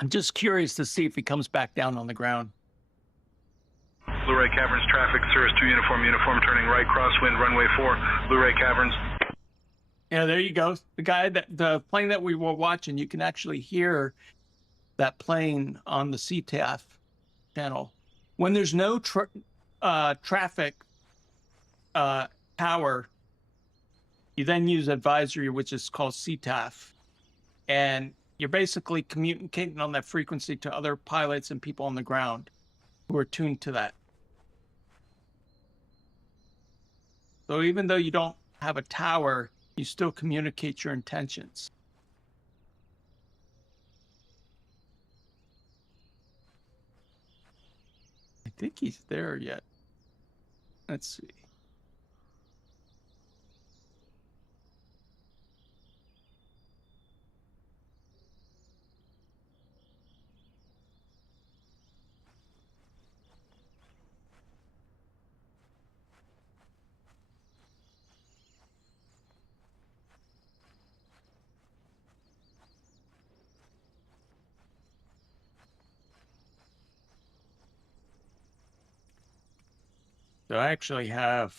I'm just curious to see if he comes back down on the ground. Luray Caverns traffic, Cirrus 2 uniform, turning right, crosswind, runway 4, Luray Caverns. Yeah, there you go. The plane that we were watching, you can actually hear that plane on the CTAF channel. When there's no traffic tower, you then use advisory, which is called CTAF. And you're basically communicating on that frequency to other pilots and people on the ground who are tuned to that. So even though you don't have a tower, you still communicate your intentions. I think he's there yet. Let's see. So I actually have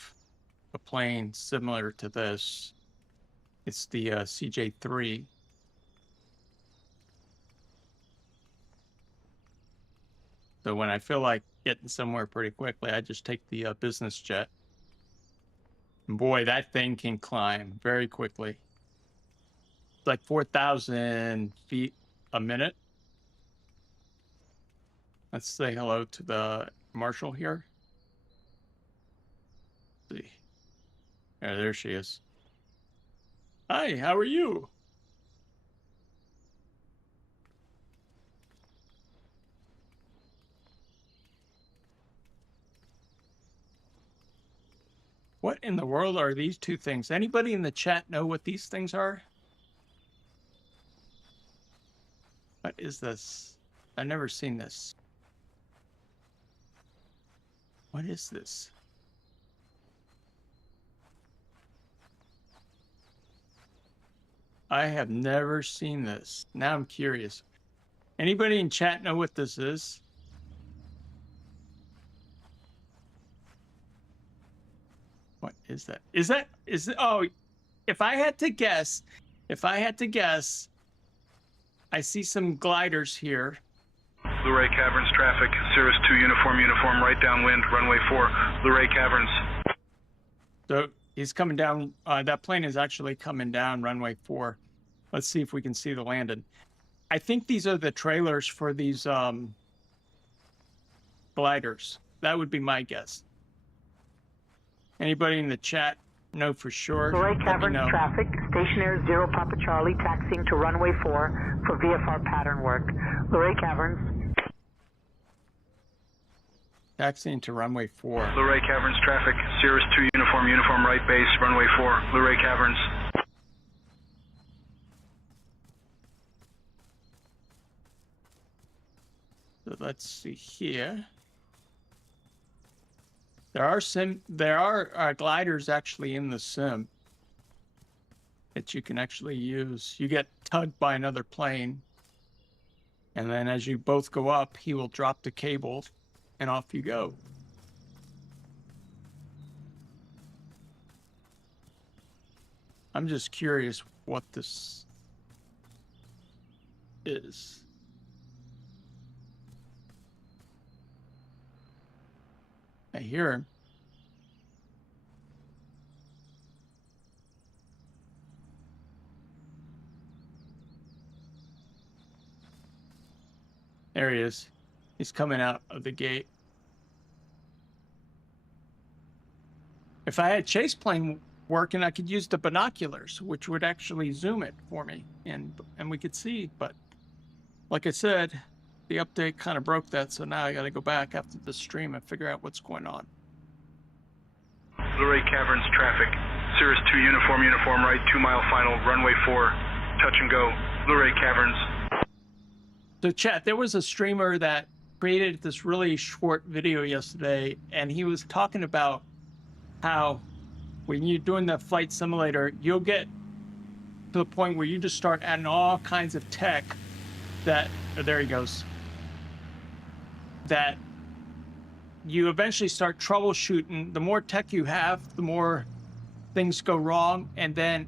a plane similar to this. It's the CJ3. So when I feel like getting somewhere pretty quickly, I just take the business jet. And boy, that thing can climb very quickly. It's like 4,000 feet a minute. Let's say hello to the Marshal here. Let's see. Yeah, there she is. Hi, how are you? What in the world are these two things? Anybody in the chat know what these things are? What is this? I've never seen this. What is this? I have never seen this. Now I'm curious. Anybody in chat know what this is? What is that? Is it, oh, if I had to guess, I see some gliders here. Luray Caverns traffic, Cirrus 2 uniform, right downwind, runway 4, Luray Caverns. So he's coming down. That plane is actually coming down runway 4. Let's see if we can see the landing. I think these are the trailers for these gliders. That would be my guess. Anybody in the chat know for sure? Luray Caverns traffic, stationary 0 Papa Charlie, taxiing to runway 4 for VFR pattern work. Luray Caverns. Taxiing to runway 4. Luray Caverns traffic, Cirrus 2 uniform, right base, runway 4, Luray Caverns. So let's see here. There are gliders actually in the sim that you can actually use. You get tugged by another plane, and then as you both go up, he will drop the cable, and off you go. I'm just curious what this is. I hear him. There he is. He's coming out of the gate. If I had chase plane working, I could use the binoculars, which would actually zoom it for me, and we could see. But like I said, the update kind of broke that, so now I got to go back after the stream and figure out what's going on. Luray Caverns traffic. Cirrus 2 uniform right, 2 mile final, runway 4, touch and go. Luray Caverns. So chat, there was a streamer that created this really short video yesterday, and he was talking about how when you're doing the flight simulator, you'll get to the point where you just start adding all kinds of tech that, oh, there he goes, that you eventually start troubleshooting. The more tech you have, the more things go wrong, and then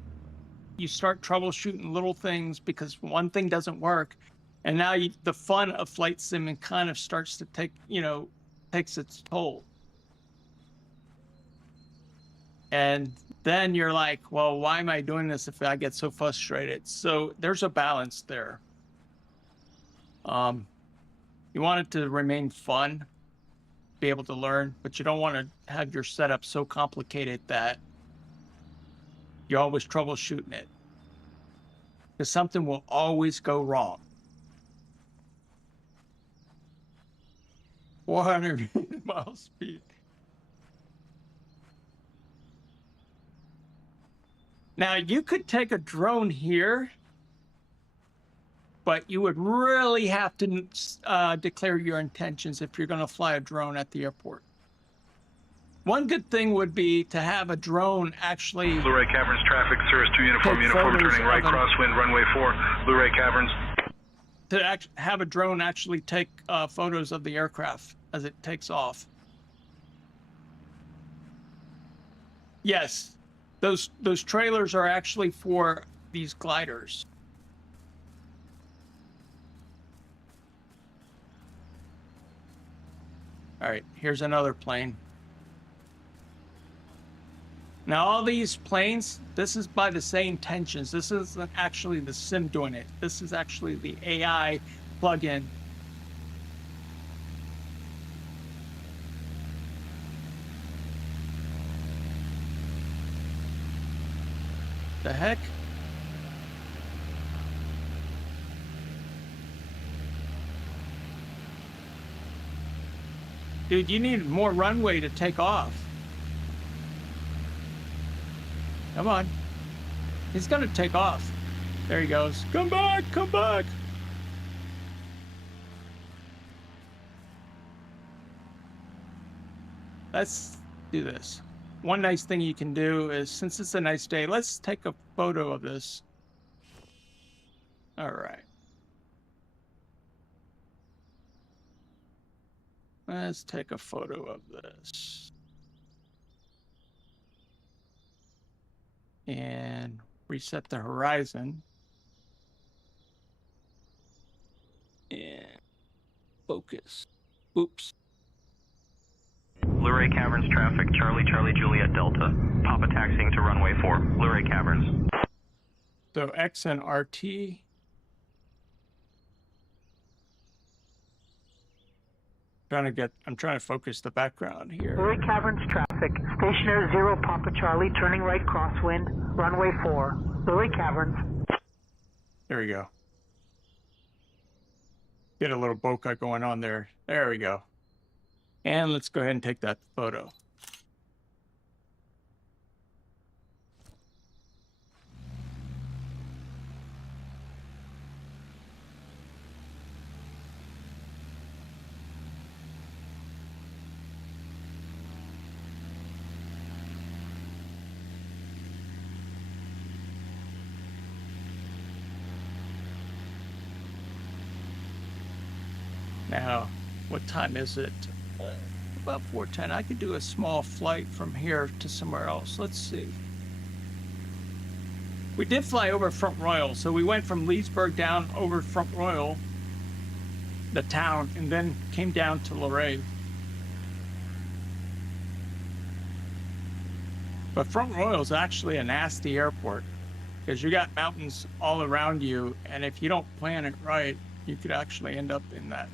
you start troubleshooting little things because one thing doesn't work, and now the fun of flight simming kind of starts to takes its toll. And then you're like, well, why am I doing this if I get so frustrated? So there's a balance there. You want it to remain fun, be able to learn, but you don't want to have your setup so complicated that you're always troubleshooting it, because something will always go wrong. 400 miles speed. Now you could take a drone here, but you would really have to declare your intentions if you're going to fly a drone at the airport. One good thing would be to have a drone actually... Luray Caverns traffic, Cirrus 2 uniform turning right, crosswind, runway 4, Luray Caverns. To have a drone actually take photos of the aircraft as it takes off. Yes, those trailers are actually for these gliders. All right, here's another plane. Now all these planes, this is by the same tensions. This isn't actually the sim doing it. This is actually the AI plugin. The heck? Dude, you need more runway to take off. Come on. He's gonna take off. There he goes. Come back, come back. Let's do this. One nice thing you can do is, since it's a nice day, let's take a photo of this. All right. Let's take a photo of this. And reset the horizon. And focus. Oops. Luray Caverns traffic, Charlie Juliet Delta. Papa taxiing to runway 4, Luray Caverns. So X and RT. I'm trying to focus the background here. Luray Caverns traffic, stationary 0 Papa Charlie, turning right crosswind, runway 4, Luray Caverns. There we go. Get a little bokeh going on there. There we go. And let's go ahead and take that photo. Now, what time is it? About 4:10. I could do a small flight from here to somewhere else. Let's see. We did fly over Front Royal, so we went from Leesburg down over Front Royal, the town, and then came down to Luray. But Front Royal is actually a nasty airport because you got mountains all around you, and if you don't plan it right, you could actually end up in that,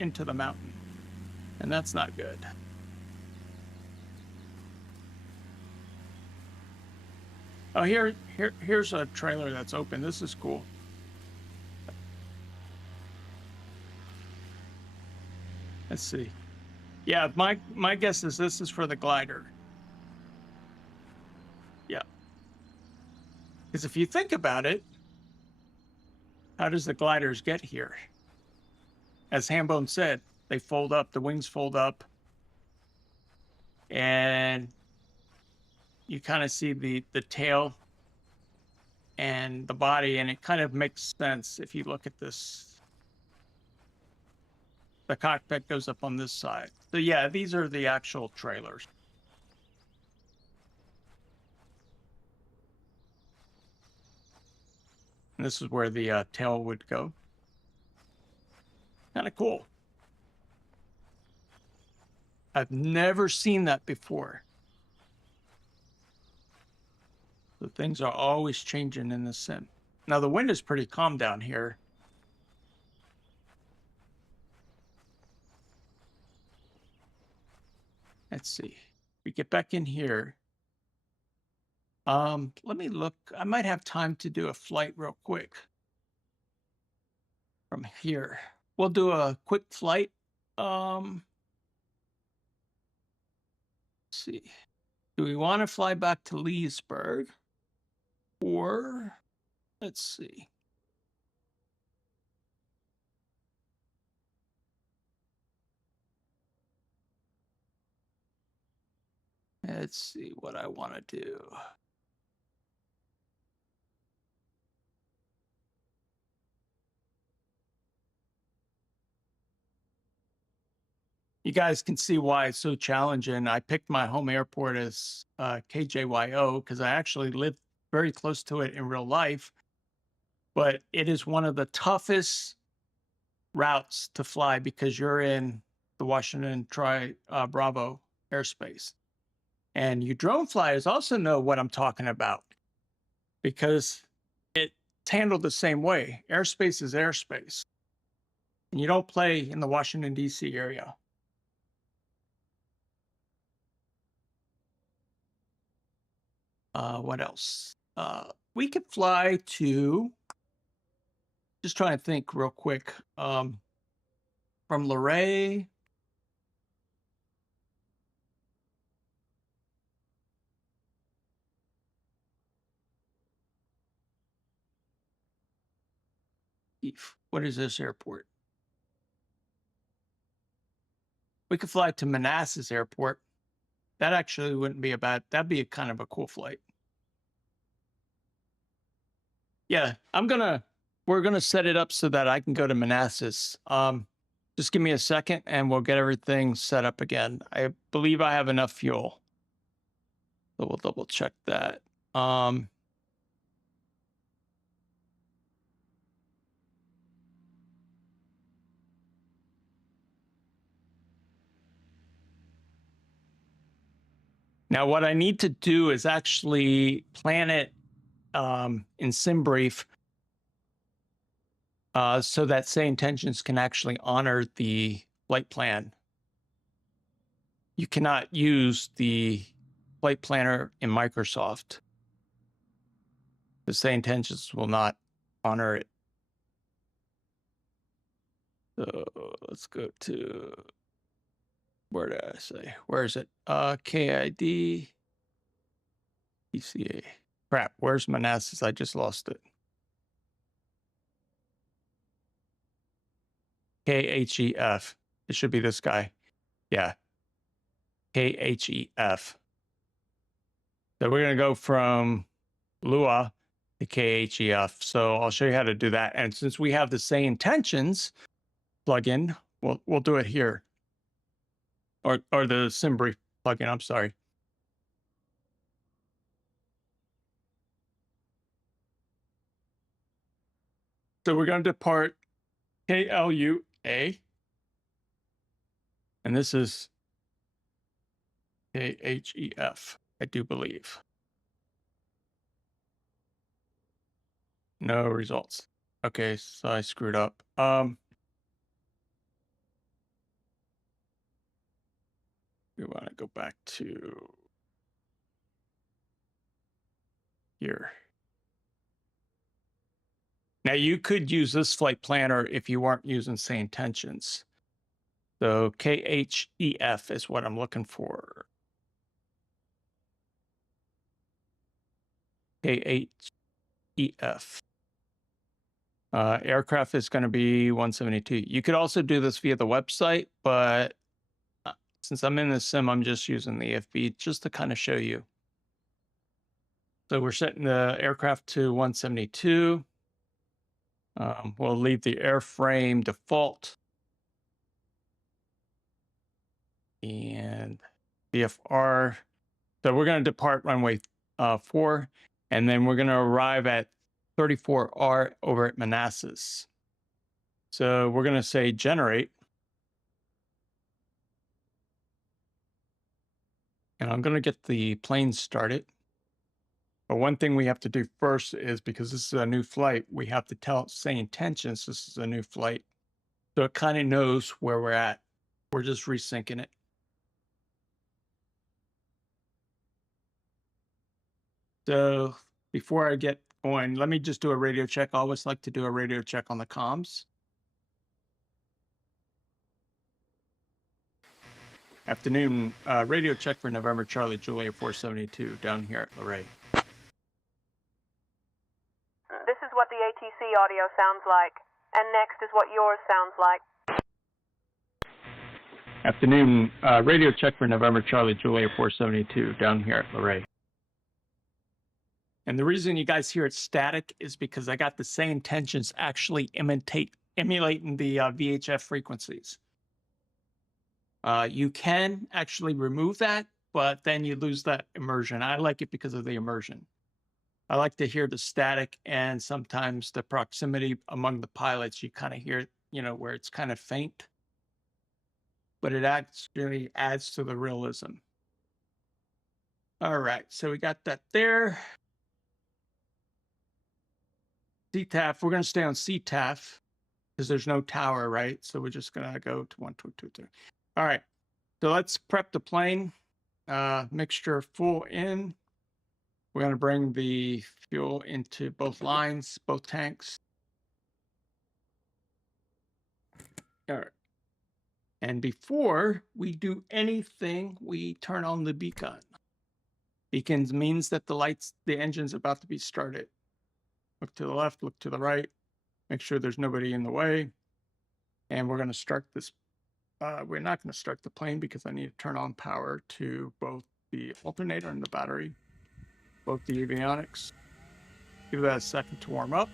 into the mountain. And that's not good. Oh, here's a trailer that's open. This is cool. Let's see. Yeah, my guess is this is for the glider. Yeah. Because if you think about it, how does the gliders get here? As Hambone said, they fold up, the wings fold up, and you kind of see the tail and the body, and it kind of makes sense if you look at this. The cockpit goes up on this side. So yeah, these are the actual trailers. And this is where the tail would go. Kind of cool. I've never seen that before. So things are always changing in the sim. Now the wind is pretty calm down here. Let's see. We get back in here. Let me look. I might have time to do a flight real quick from here. We'll do a quick flight. Let's see. Do we want to fly back to Leesburg? Or let's see. Let's see what I want to do. You guys can see why it's so challenging. I picked my home airport as KJYO because I actually live very close to it in real life. But it is one of the toughest routes to fly because you're in the Washington Bravo airspace. And you drone flyers also know what I'm talking about because it's handled the same way. Airspace is airspace. And you don't play in the Washington, D.C. area. What else? We could fly to, just trying to think real quick, from Luray. What is this airport? We could fly to Manassas Airport. That actually wouldn't be a bad, that'd be a kind of a cool flight. Yeah, we're gonna set it up so that I can go to Manassas. Just give me a second and we'll get everything set up again. I believe I have enough fuel. So we'll double check that. Now, what I need to do is actually plan it in SimBrief so that Say Intentions can actually honor the flight plan. You cannot use the flight planner in Microsoft. The Say Intentions will not honor it. So let's go to, where did I say? Where is it? KID, ECA. Crap, where's Manassas? I just lost it. KHEF. It should be this guy. Yeah. KHEF. So we're going to go from Lua to KHEF. So I'll show you how to do that. And since we have the Say Intentions plugin, we'll do it here. Or the SimBrief plugin, I'm sorry. So we're going to depart KLUA. And this is KHEF, I do believe. No results. Okay, so I screwed up. We want to go back to here. Now you could use this flight planner if you weren't using same tensions. So KJYO is what I'm looking for. KJYO. Aircraft is going to be 172. You could also do this via the website, but since I'm in the sim, I'm just using the AFB just to kind of show you. So we're setting the aircraft to 172. We'll leave the airframe default. And VFR. So we're going to depart runway 4, and then we're going to arrive at 34R over at Manassas. So we're going to say generate. And I'm going to get the plane started. But one thing we have to do first is, because this is a new flight, we have to tell it, say intentions, this is a new flight. So it kind of knows where we're at. We're just resyncing it. So before I get going, let me just do a radio check. I always like to do a radio check on the comms. Afternoon, radio check for November Charlie Juliet 472 down here at Luray. This is what the ATC audio sounds like, and next is what yours sounds like. Afternoon, radio check for November Charlie Juliet 472 down here at Luray. And the reason you guys hear it static is because I got the same tensions actually emulating the VHF frequencies. You can actually remove that, but then you lose that immersion. I like it because of the immersion. I like to hear the static, and sometimes the proximity among the pilots, you kind of hear, where it's kind of faint. But it actually adds to the realism. All right, so we got that there. CTAF, we're going to stay on CTAF because there's no tower, right? So we're just going to go to 1, 2, 2, 3. All right, so let's prep the plane. Mixture full in. We're going to bring the fuel into both lines, both tanks. All right. And before we do anything, we turn on the beacon. Beacons means that the engine's about to be started. Look to the left, look to the right, make sure there's nobody in the way. And we're going to start this. We're not going to start the plane because I need to turn on power to both the alternator and the battery, both the avionics. Give that a second to warm up.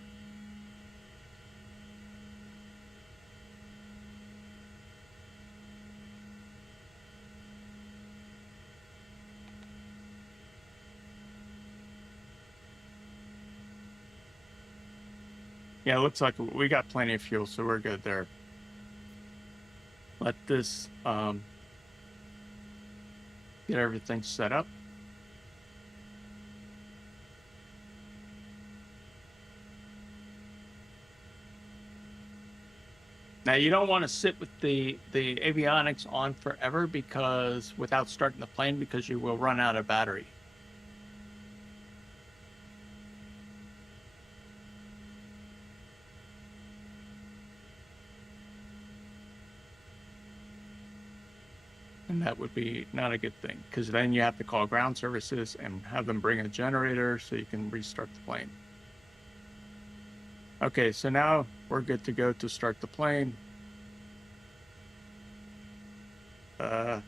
Yeah, it looks like we got plenty of fuel, so we're good there. Let this get everything set up. Now you don't want to sit with the avionics on forever, because without starting the plane, because you will run out of battery. And that would be not a good thing, because then you have to call ground services and have them bring a generator so you can restart the plane. Okay, so now we're good to go to start the plane. The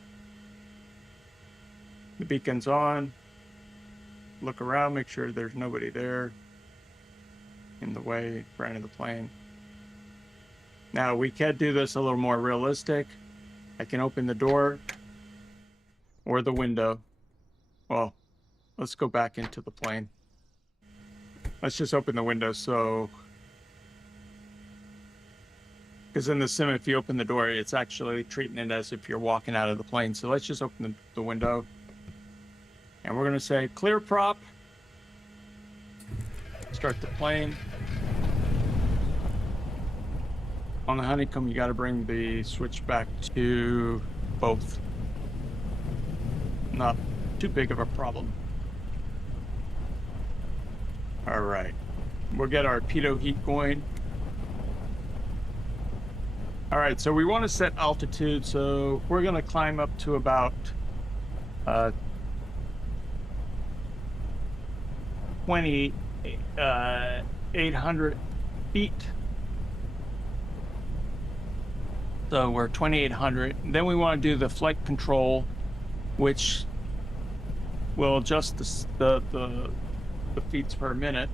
beacon's on. Look around, make sure there's nobody there in the way in front of the plane. Now we can do this a little more realistic. I can open the door or the window. Well, let's go back into the plane. Let's just open the window, so because in the sim, if you open the door, it's actually treating it as if you're walking out of the plane. So let's just open the window, and we're going to say clear prop, start the plane. On the honeycomb, you got to bring the switch back to both. Not too big of a problem. All right, we'll get our pitot heat going. All right, so we want to set altitude, so we're going to climb up to about 2,800 feet. So we're 2,800. Then we want to do the flight control, which will adjust the feet per minute.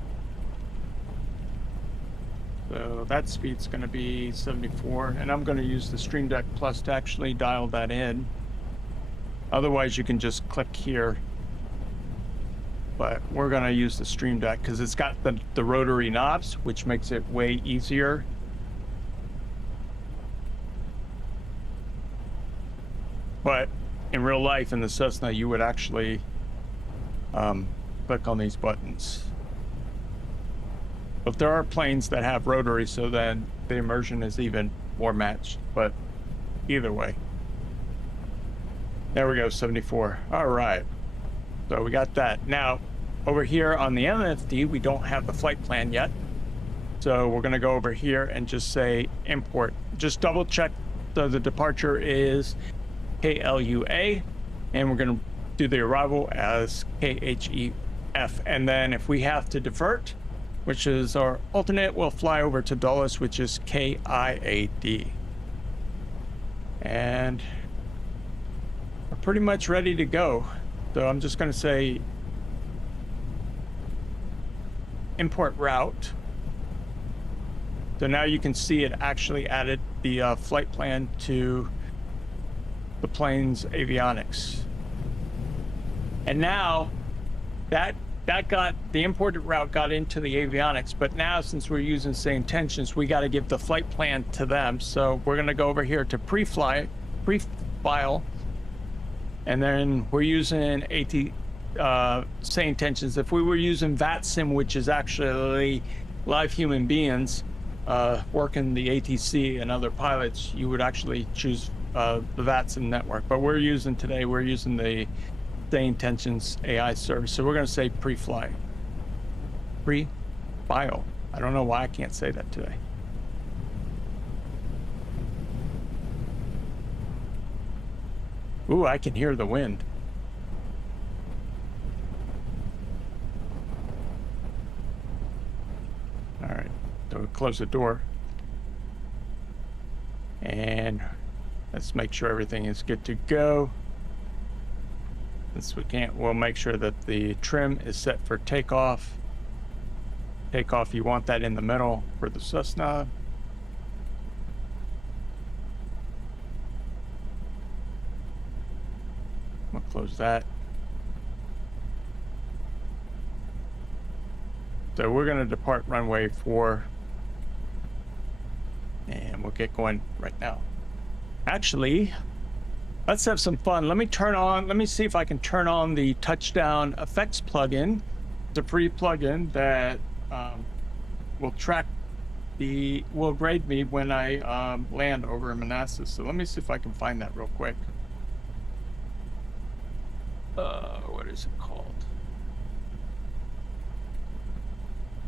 So that speed's going to be 74, and I'm going to use the Stream Deck Plus to actually dial that in. Otherwise, you can just click here. But we're going to use the Stream Deck because it's got the rotary knobs, which makes it way easier. But in real life, in the Cessna, you would actually click on these buttons. But there are planes that have rotary, so then the immersion is even more matched. But either way. There we go, 74. All right. So we got that. Now, over here on the MFD, we don't have the flight plan yet. So we're going to go over here and just say import. Just double check the departure is KLUA, and we're going to do the arrival as KHEF. And then if we have to divert, which is our alternate, we'll fly over to Dulles, which is KIAD. And we're pretty much ready to go. So I'm just going to say import route. So now you can see it actually added the flight plan to the plane's avionics. And now that got the imported route got into the avionics, but now since we're using same tensions, we got to give the flight plan to them. So we're going to go over here to pre-file, and then we're using same tensions. If we were using VATSIM, which is actually live human beings working the ATC and other pilots, you would actually choose the VATSIM network. But we're using the same tensions AI service. So we're going to say pre-fly. Pre-file. I don't know why I can't say that today. Ooh, I can hear the wind. All right, so we'll close the door. And let's make sure everything is good to go. Since we'll make sure that the trim is set for takeoff. Takeoff, you want that in the middle for the Cessna. We'll close that. So we're going to depart runway 4. And we'll get going right now. Actually, let's have some fun. Let me see if I can turn on the touchdown effects plugin. It's a free plugin that will grade me when I land over in Manassas. So let me see if I can find that real quick. What is it called?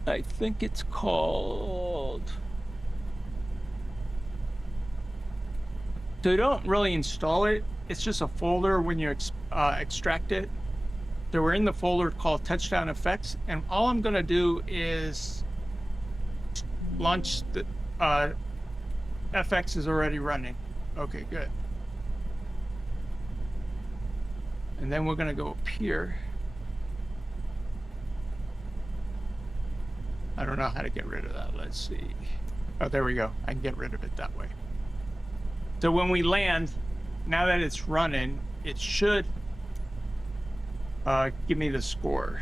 I think it's called... So you don't really install it. It's just a folder when you extract it. So we're in the folder called Touchdown Effects, and all I'm going to do is launch the FX is already running. Okay, good. And then we're going to go up here. I don't know how to get rid of that. Let's see. Oh, there we go. I can get rid of it that way. So when we land, now that it's running, it should give me the score.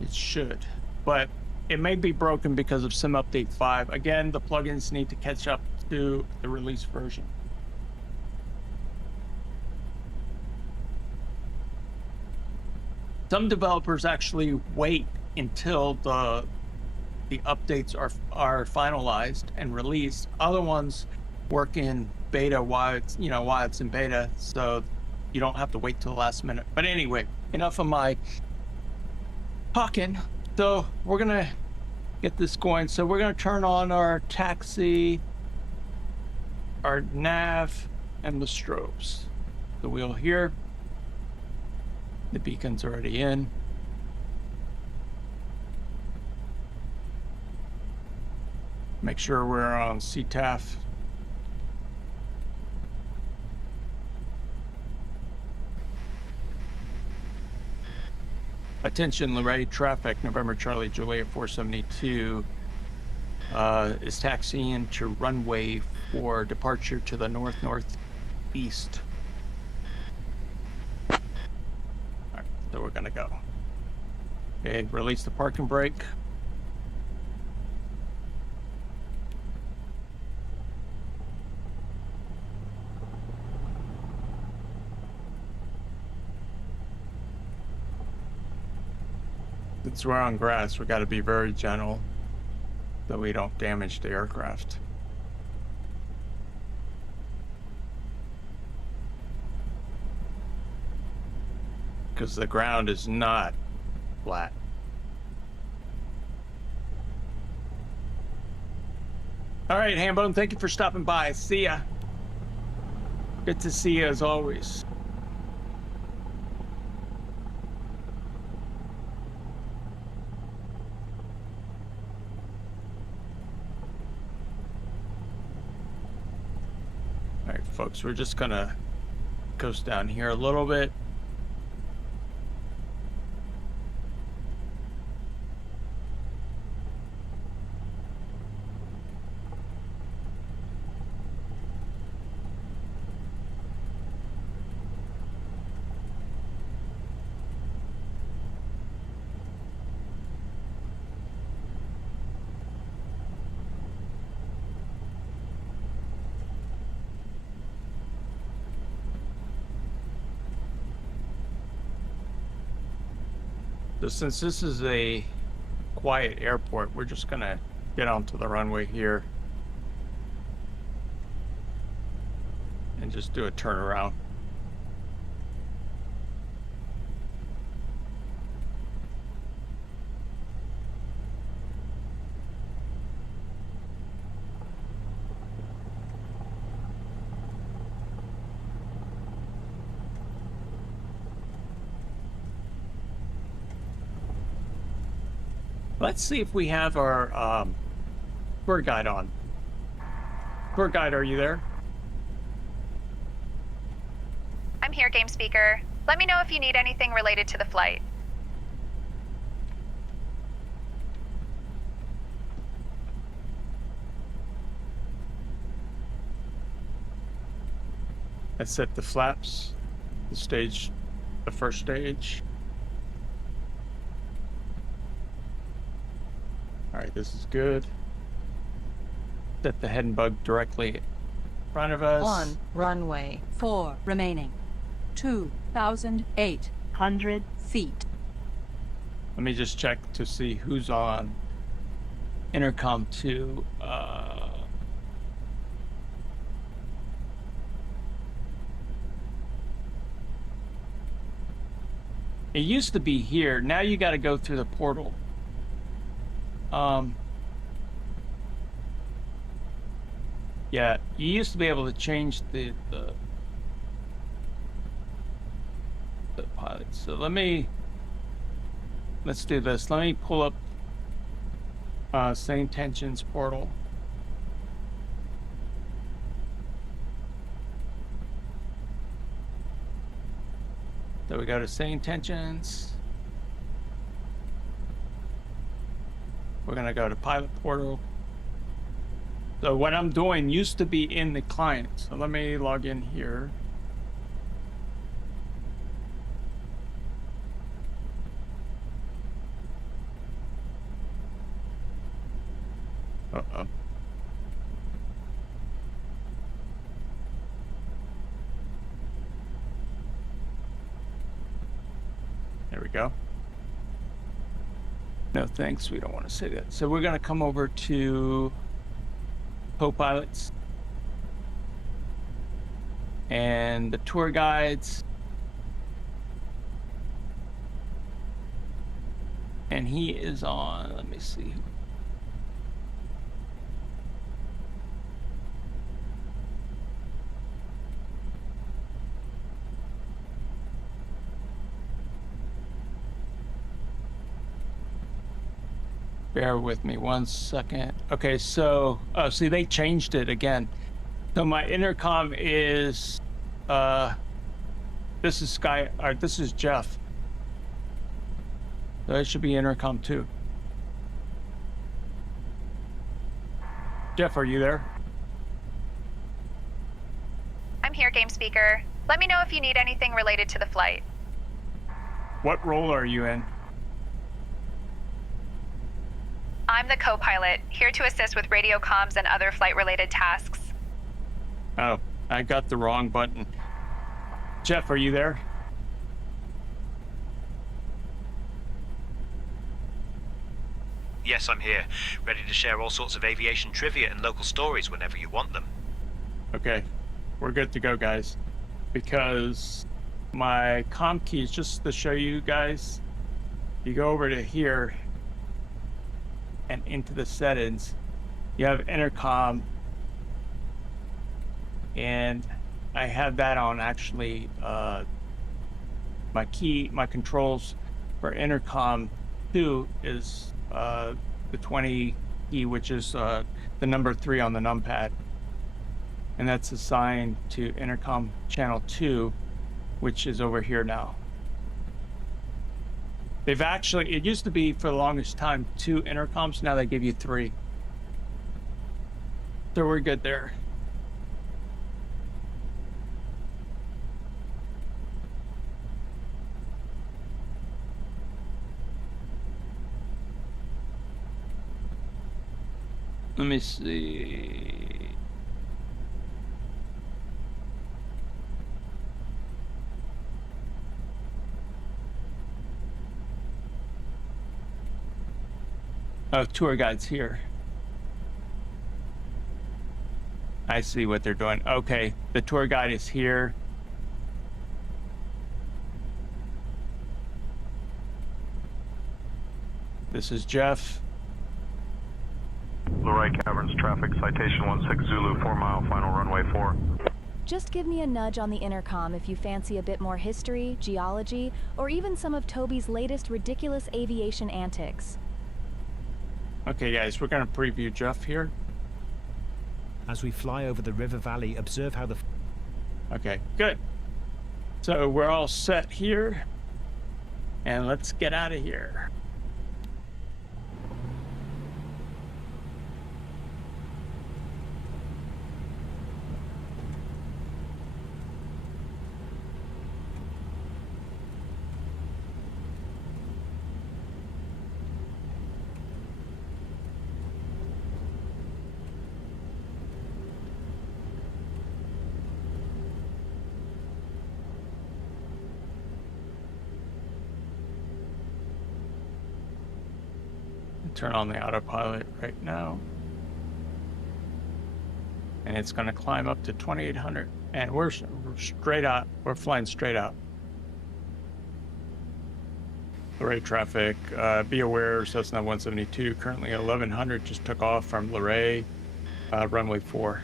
It should, but it may be broken because of Sim Update 5. Again, the plugins need to catch up to the release version. Some developers actually wait until the the updates are finalized and released. Other ones work in beta while it's in beta, so you don't have to wait till the last minute. But anyway, enough of my talking. So we're gonna get this going. So we're gonna turn on our taxi, our nav, and the strobes. The wheel here. The beacon's already in. Make sure we're on CTAF. Attention, Luray traffic, November Charlie Juliet 472 is taxiing to runway for departure to the north-northeast. All right, so we're gonna go. Okay, release the parking brake. Since we're on grass, we got to be very gentle so we don't damage the aircraft. Because the ground is not flat. All right, Hambone, thank you for stopping by. See ya. Good to see you as always. All right, folks, we're just gonna coast down here a little bit. So since this is a quiet airport, we're just gonna get onto the runway here and just do a turnaround. Let's see if we have our tour guide on. Tour guide, are you there? I'm here, game speaker. Let me know if you need anything related to the flight. I set the flaps, the stage, the first stage. All right, this is good. Set the head and bug directly in front of us. On runway 4 remaining. 2,800 feet. Let me just check to see who's on intercom 2. It used to be here. Now you got to go through the portal. Yeah, you used to be able to change the pilot. So let's do this. Let me pull up same tensions portal. So we go to same tensions. We're gonna go to pilot portal. So what I'm doing used to be in the client. So let me log in here. Uh-oh. There we go. No, thanks. We don't want to say that. So we're going to come over to co-pilots and the tour guides. And he is on, let me see. Bear with me 1 second. Okay, so, oh, see, they changed it again. So my intercom is, this is this is Jeff. So it should be intercom 2. Jeff, are you there? I'm here, game speaker. Let me know if you need anything related to the flight. What role are you in? I'm the co-pilot, here to assist with radio comms and other flight-related tasks. Oh, I got the wrong button. Jeff, are you there? Yes, I'm here, ready to share all sorts of aviation trivia and local stories whenever you want them. Okay, we're good to go, guys. Because my comm keys, just to show you guys, you go over to here and into the settings, you have intercom, and I have that on actually. My controls for intercom 2 is the 20 key, which is the number 3 on the numpad, and that's assigned to intercom channel 2, which is over here now. They've actually, it used to be for the longest time 2 intercoms, now they give you 3. So we're good there. Let me see. Oh, tour guides here. I see what they're doing. Okay, the tour guide is here. This is Jeff. Luray Caverns traffic, citation 16 Zulu, 4 mile, final runway 4. Just give me a nudge on the intercom if you fancy a bit more history, geology, or even some of Toby's latest ridiculous aviation antics. Okay, guys, we're going to preview Jeff here. As we fly over the river valley, observe how the... Okay, good. So we're all set here. And let's get out of here. Turn on the autopilot right now. And it's going to climb up to 2,800. And we're straight out. We're flying straight out. Luray traffic. Be aware, Cessna 172, currently 1,100, just took off from Luray, runway 4.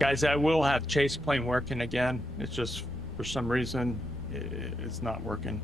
Guys, I will have chase plane working again. It's just, for some reason, it's not working.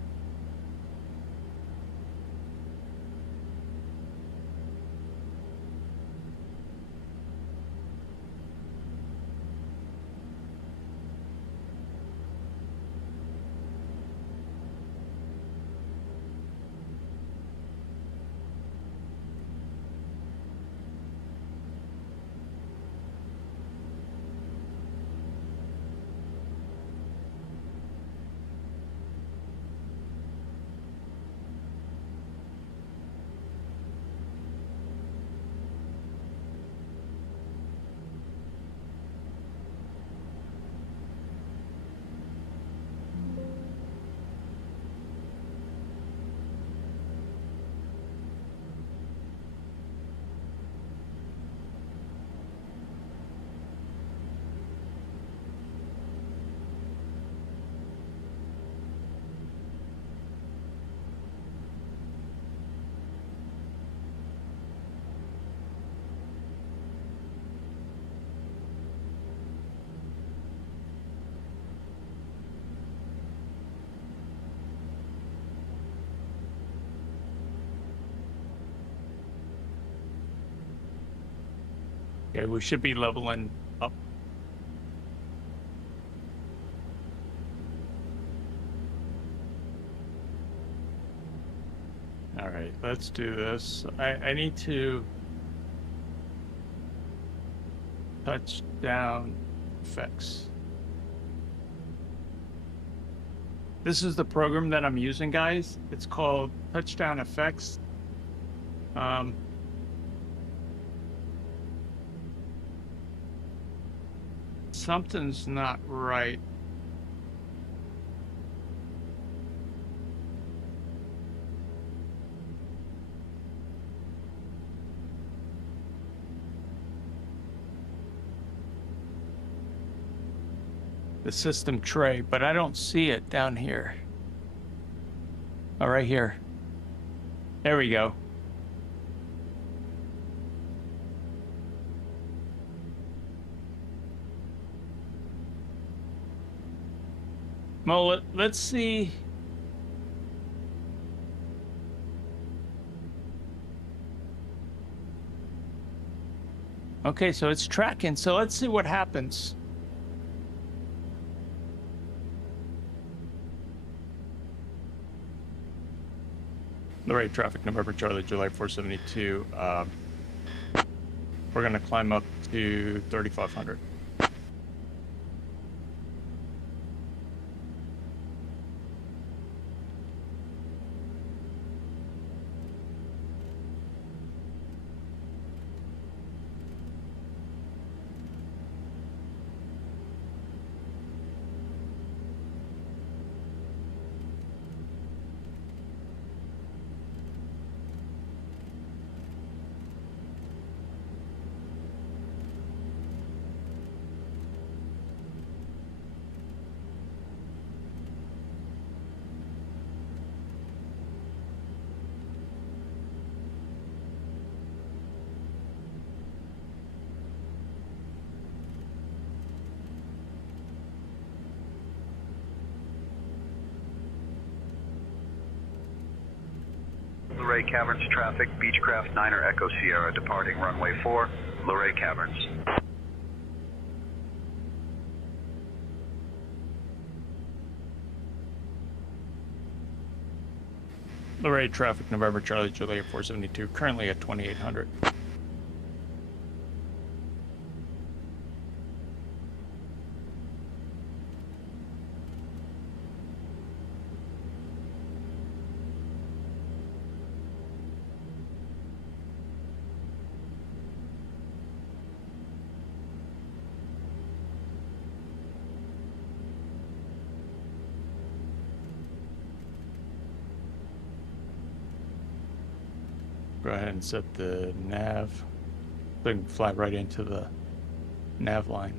Okay, we should be leveling up. All right, let's do this. I need to touch down effects. This is the program that I'm using, guys. It's called Touchdown Effects. Something's not right. The system tray, but I don't see it down here. Oh, right here. There we go. Well, let's see. Okay, so it's tracking. So let's see what happens. Luray traffic, November Charlie, July 472. We're going to climb up to 3,500. Luray Caverns traffic, Beechcraft 9er Echo Sierra departing runway 4, Luray Caverns. Luray traffic, November Charlie, Juliet 472, currently at 2,800. Go ahead and set the nav so we can fly right into the nav line.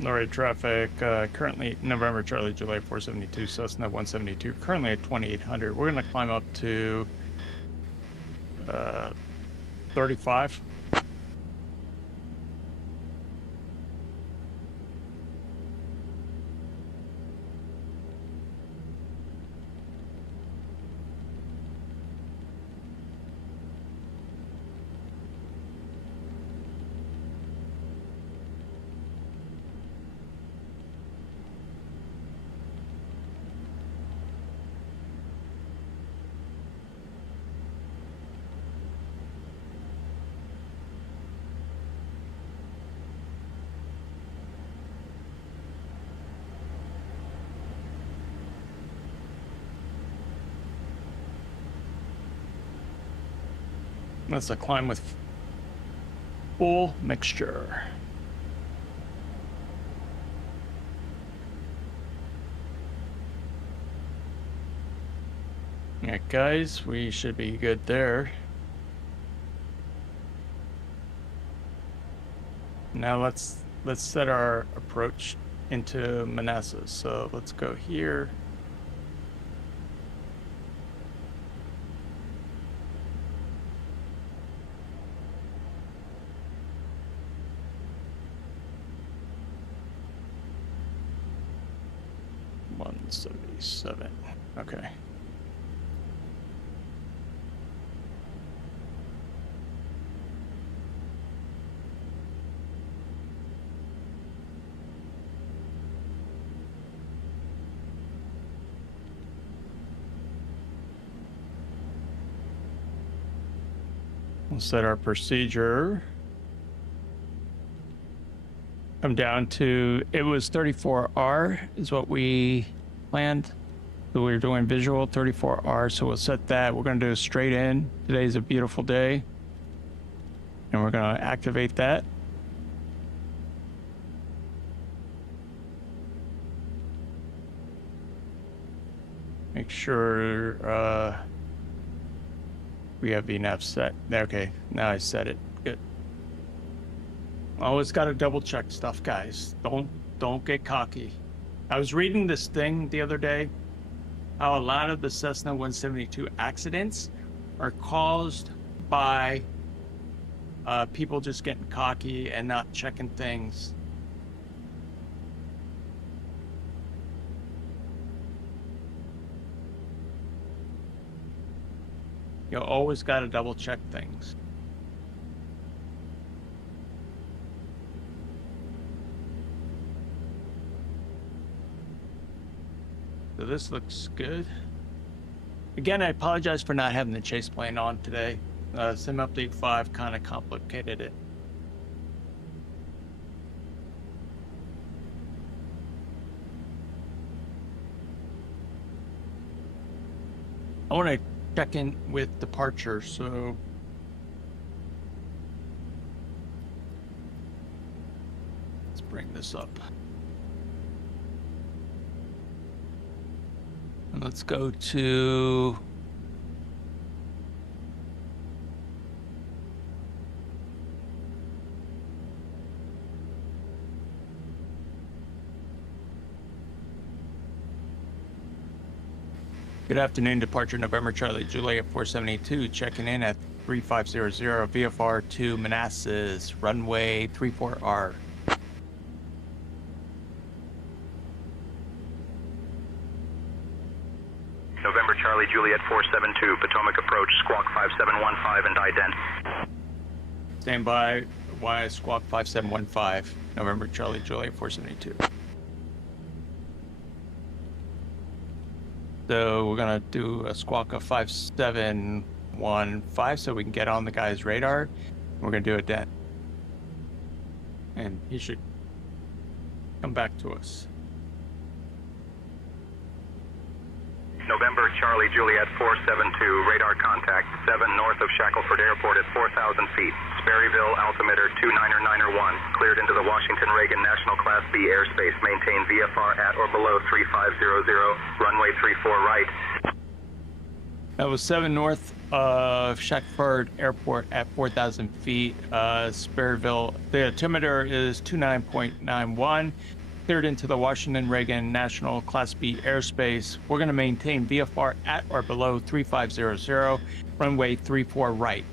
Luray traffic, currently November Charlie, July 472, Cessna 172, currently at 2,800. We're going to climb up to 35. That's a climb with full mixture. Yeah, guys, we should be good there. Now let's set our approach into Manassas. So let's go here. 177. Okay. We'll set our procedure. Come down to, it was 34R is what we planned. So we were doing visual 34R, so we'll set that. We're going to do a straight in. Today's a beautiful day. And we're going to activate that. Make sure we have VNAV set. Okay, now I set it. Good. Always got to double check stuff, guys. Don't get cocky. I was reading this thing the other day, how a lot of the Cessna 172 accidents are caused by people just getting cocky and not checking things. You always got to double check things. So this looks good. Again, I apologize for not having the chase plane on today. Sim Update 5 kind of complicated it. I want to check in with departure, so let's bring this up. And let's go to good afternoon, departure November Charlie Juliet 472, checking in at 3500 VFR to Manassas, runway 34R. November Charlie Juliet 472, Potomac approach, squawk 5715 and ident. Stand by, Y squawk 5715, November Charlie Juliet 472. So we're gonna do a squawk of 5715 so we can get on the guy's radar. We're gonna do a dent. And he should come back to us. November Charlie Juliet 472, radar contact 7 north of Shackelford Airport at 4,000 feet. Sperryville altimeter 29901, cleared into the Washington Reagan National Class B airspace. Maintain VFR at or below 3500, runway 34 right. That was 7 north of Shackelford Airport at 4,000 feet. Sperryville, the altimeter is 29.91. Cleared into the Washington Reagan National Class B airspace. We're going to maintain VFR at or below 3500, runway 34 right.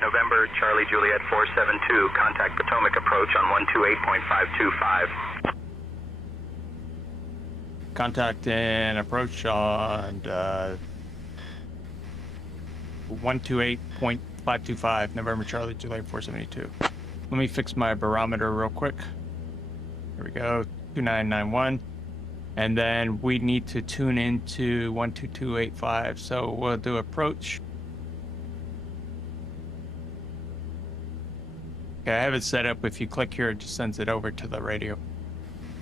November Charlie Juliet 472, contact Potomac approach on 128.525. Contact and approach on 128.525, November Charlie Juliet 472. Let me fix my barometer real quick. Here we go, 2991. And then we need to tune into 12285. So we'll do approach. Okay, I have it set up. If you click here, it just sends it over to the radio.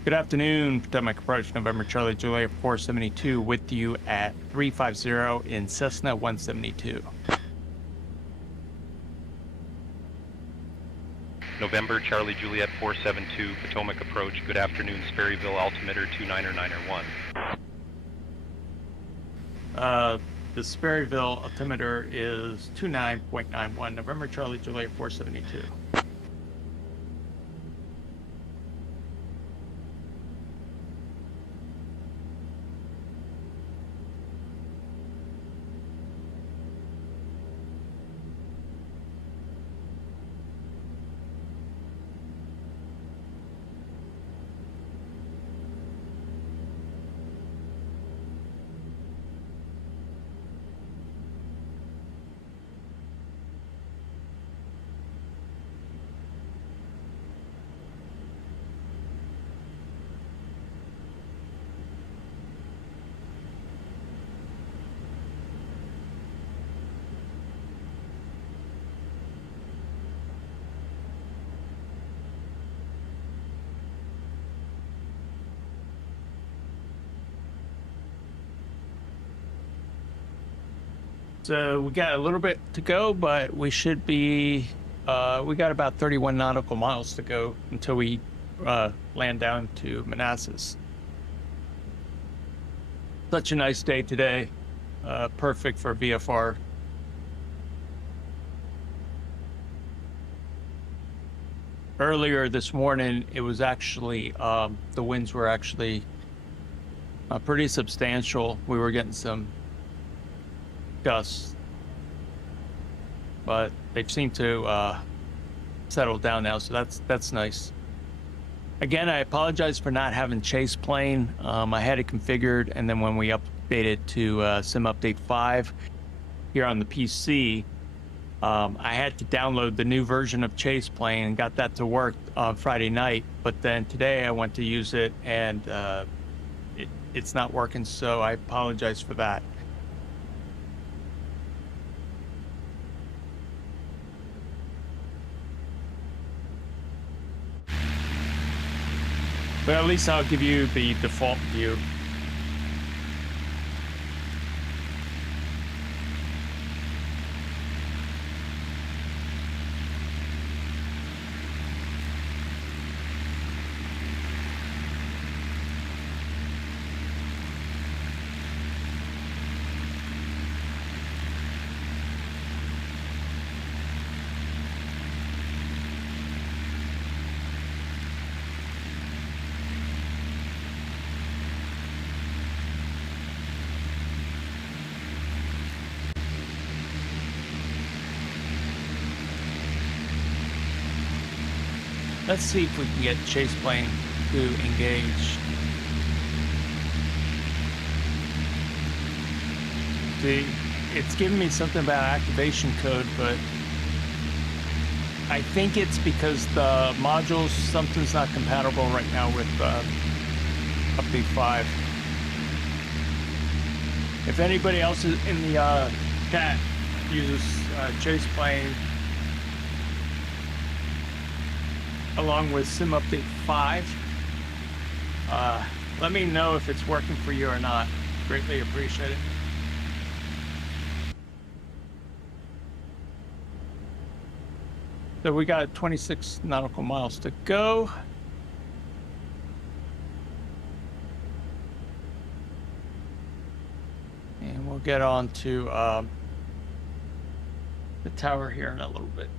Good afternoon, Potomac approach, November Charlie Juliet 472 with you at 350 in Cessna 172. November Charlie Juliet 472, Potomac approach. Good afternoon, Sperryville altimeter 29901. The Sperryville altimeter is 29.91, November Charlie Juliet 472. So we got a little bit to go, but we should be, we got about 31 nautical miles to go until we land down to Manassas. Such a nice day today. Perfect for VFR. Earlier this morning, it was actually, the winds were actually pretty substantial. We were getting some gusts, but they've seemed to settle down now, so that's nice. Again, I apologize for not having chase plane. I had it configured, and then when we updated to Sim Update 5 here on the PC, I had to download the new version of chase plane and got that to work on Friday night. But then today I went to use it, and it's not working, so I apologize for that. But at least I'll give you the default view. Let's see if we can get chase plane to engage. See, it's giving me something about activation code, but I think it's because the modules, something's not compatible right now with Update 5. If anybody else is in the chat uses chase plane along with Sim Update 5, let me know if it's working for you or not. Greatly appreciate it. So we got 26 nautical miles to go. And we'll get on to the tower here in a little bit.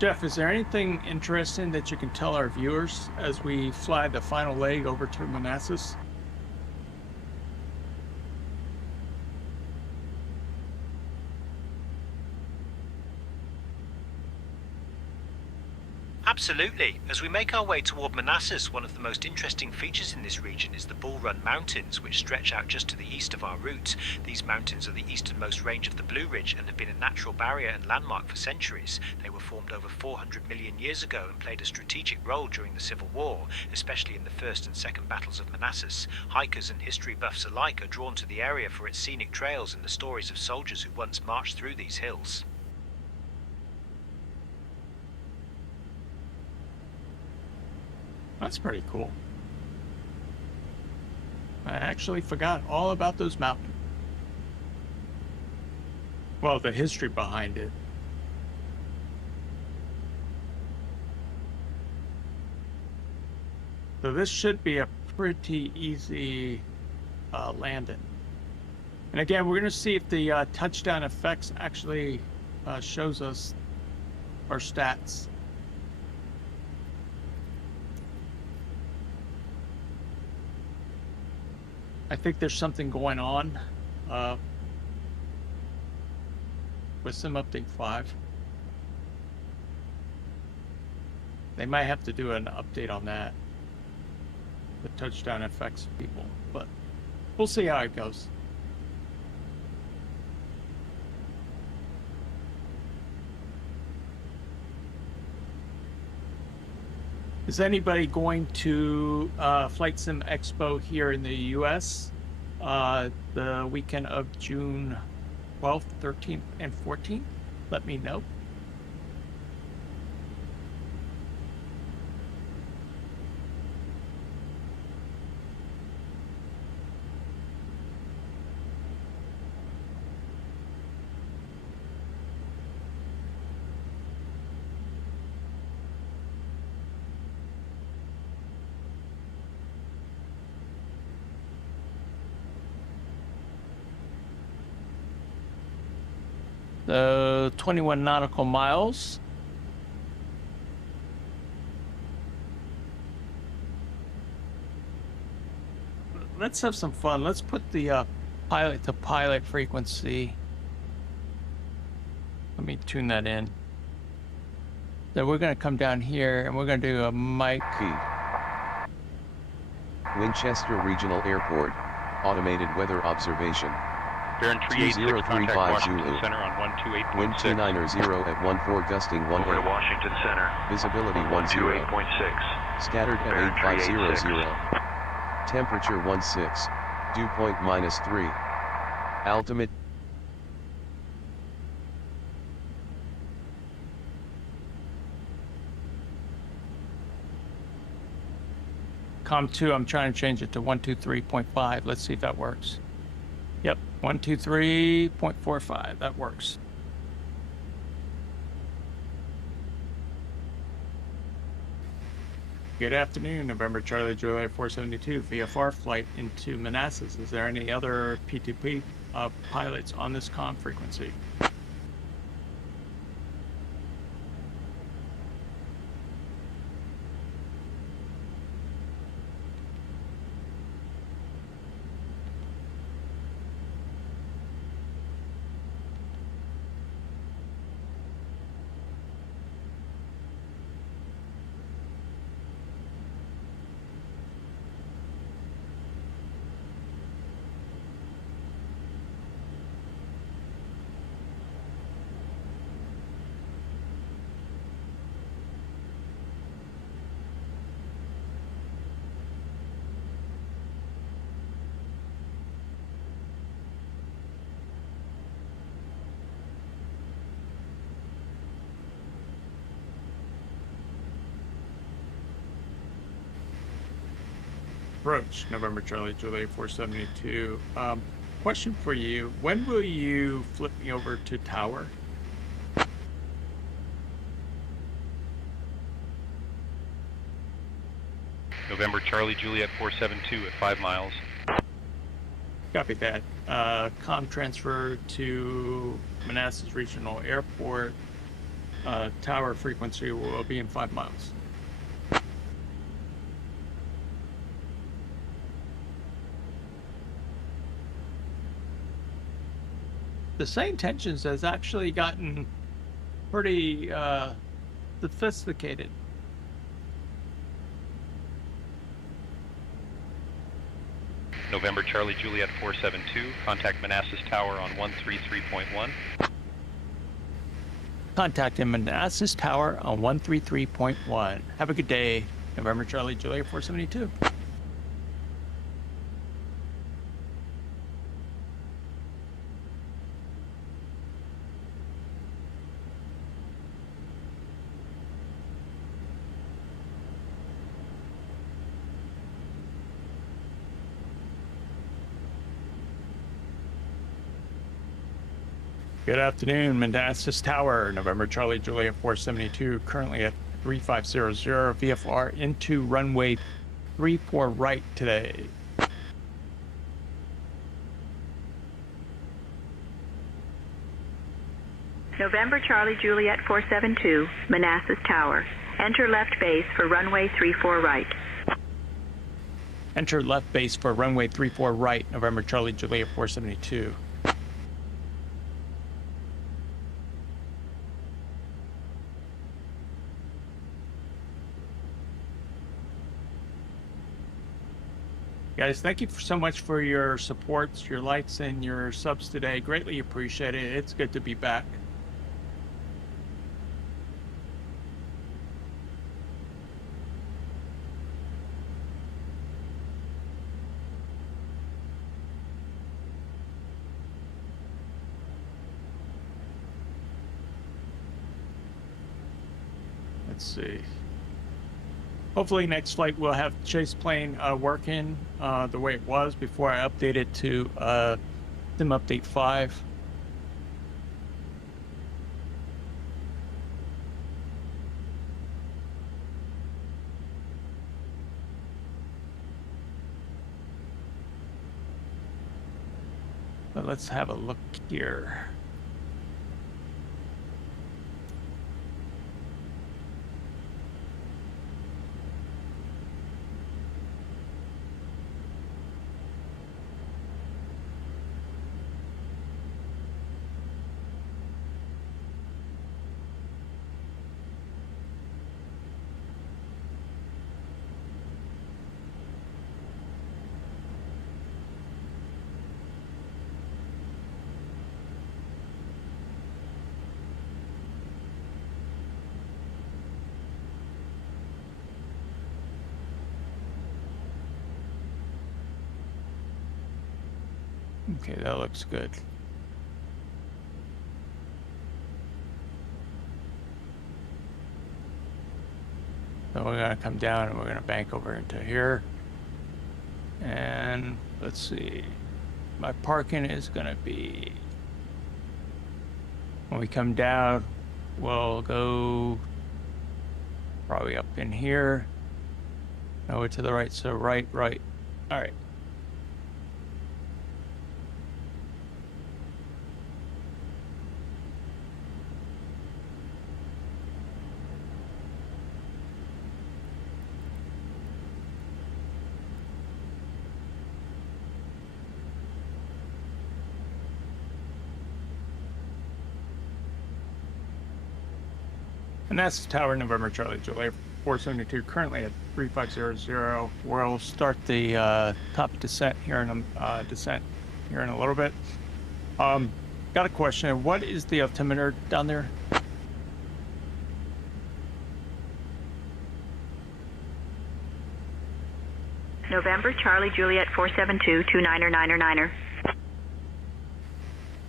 Jeff, is there anything interesting that you can tell our viewers as we fly the final leg over to Manassas? Absolutely. As we make our way toward Manassas, one of the most interesting features in this region is the Bull Run Mountains, which stretch out just to the east of our route. These mountains are the easternmost range of the Blue Ridge and have been a natural barrier and landmark for centuries. They were formed over 400 million years ago and played a strategic role during the Civil War, especially in the First and Second Battles of Manassas. Hikers and history buffs alike are drawn to the area for its scenic trails and the stories of soldiers who once marched through these hills. That's pretty cool. I actually forgot all about those mountains. Well, the history behind it. So this should be a pretty easy landing. And again, we're going to see if the touchdown effects actually shows us our stats. I think there's something going on with Sim Update 5. They might have to do an update on that, the touchdown effects people, but we'll see how it goes. Is anybody going to Flight Sim Expo here in the US the weekend of June 12th, 13th, and 14th? Let me know. So 21 nautical miles. Let's have some fun. Let's put the pilot to pilot frequency. Let me tune that in. So we're going to come down here and we're going to do a mic. Winchester Regional Airport, automated weather observation. Baron 386, contact 2035 Washington Zulu. Center on 128.6. Wind 290 at 14 gusting 18. Over to Washington Center. Visibility 10. 128.6. Scattered at Baron 8500. 386. Temperature 16. Dew point -3. Altimeter. Com 2, I'm trying to change it to 123.5. Let's see if that works. Yep, 123.45. That works. Good afternoon, November Charlie Juliet 472 VFR flight into Manassas. Is there any other P2P pilots on this comm frequency? Approach, November Charlie Juliet 472. Question for you. When will you flip me over to tower? November Charlie Juliet 472 at 5 miles. Copy that. Com transfer to Manassas Regional Airport. Tower frequency will be in 5 miles. The same tensions has actually gotten pretty sophisticated. November Charlie Juliet 472, contact Manassas Tower on 133.1. Contact in Manassas Tower on 133.1. Have a good day, November Charlie Juliet 472. Good afternoon, Manassas Tower, November Charlie Juliet 472, currently at 3500 VFR into runway 34 right today. November Charlie Juliet 472, Manassas Tower. Enter left base for runway 34 right. Enter left base for runway 34 right, November Charlie Juliet 472. Guys, thank you so much for your support, your likes, and your subs today. Greatly appreciate it. It's good to be back. Let's see. Hopefully next flight we'll have chase plane working the way it was before I update it to Sim Update 5. But let's have a look here. Okay, that looks good. So we're gonna come down and we're gonna bank over into here. And let's see, my parking is gonna be, when we come down, we'll go probably up in here, over to the right, so right. All right. And that's Tower November Charlie Juliet 472, currently at 3500. We'll start the top descent here in a little bit. Got a question. What is the altimeter down there? November Charlie Juliet 472, 29er.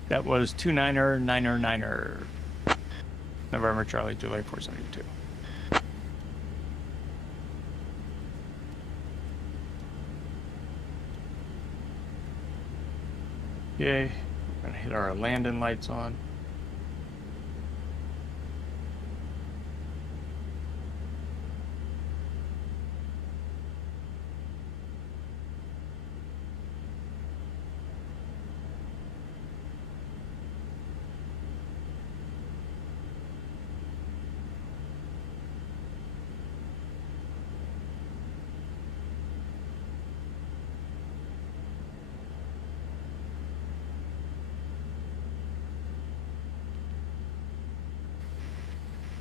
That was 29er. November Charlie Juliet 472. Okay, we're gonna hit our landing lights on.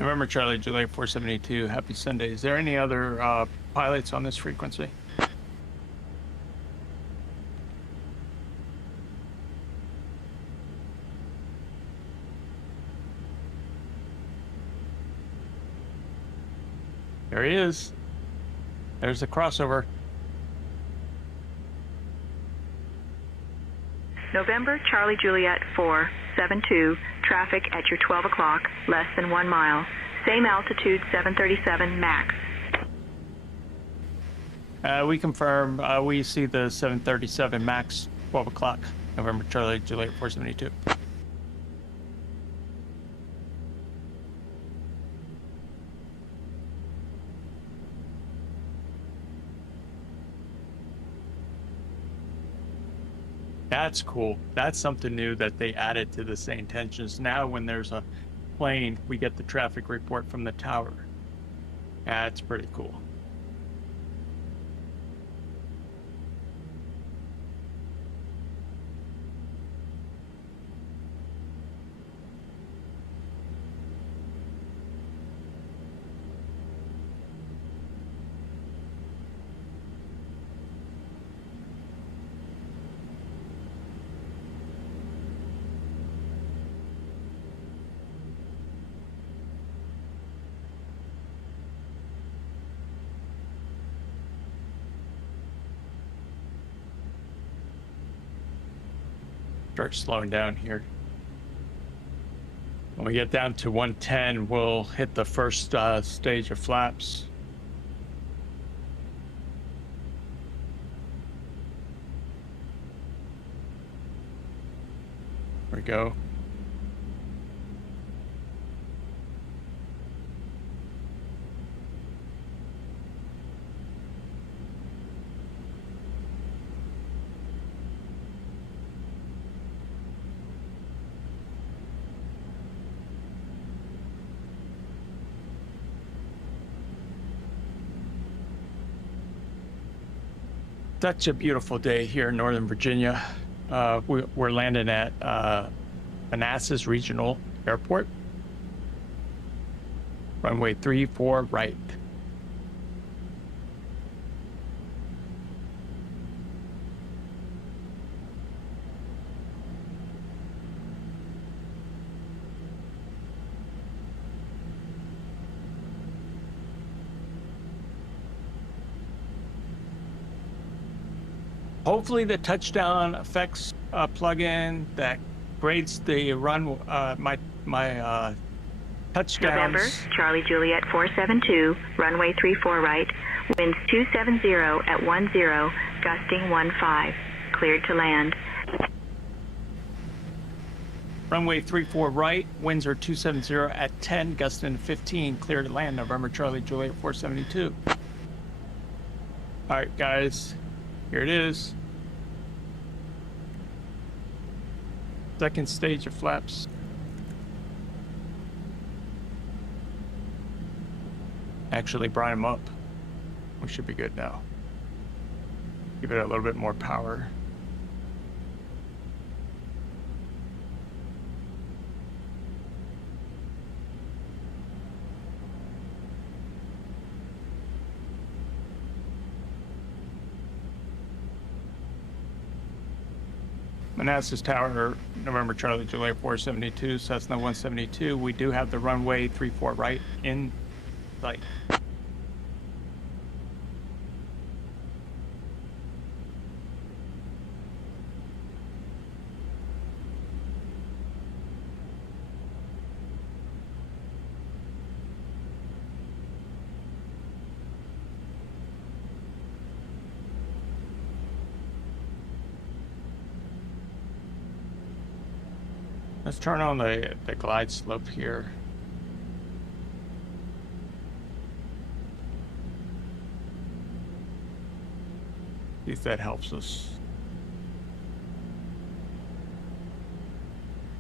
November Charlie Juliet 472, happy Sunday. Is there any other pilots on this frequency? There he is. There's the crossover. November Charlie Juliet 472, traffic at your 12 o'clock, less than 1 mile. Same altitude, 737 max. We confirm, we see the 737 max, 12 o'clock, November Charlie Juliet 472. That's cool. That's something new that they added to the St. Tensions. Now when there's a plane, we get the traffic report from the tower. That's pretty cool. Start slowing down here. When we get down to 110, we'll hit the first stage of flaps. There we go. Such a beautiful day here in Northern Virginia. We're landing at Manassas Regional Airport. Runway 34 right. Hopefully the touchdown effects plug-in that grades the run, my touchdowns. November, Charlie Juliet 472, runway 34 right, winds 270 at 10, gusting 15, cleared to land. Runway 34 right, winds are 270 at 10, gusting 15, clear to land. November Charlie Juliet 472. All right, guys, here it is. Second stage of flaps. Actually brought him up. We should be good now. Give it a little bit more power. Manassas Tower, November Charlie Juliet 472, Cessna 172. We do have the runway 34 right in sight. Let's turn on the glide slope here. See if that helps us.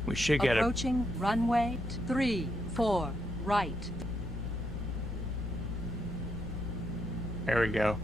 We should get approaching runway 34 right. There we go.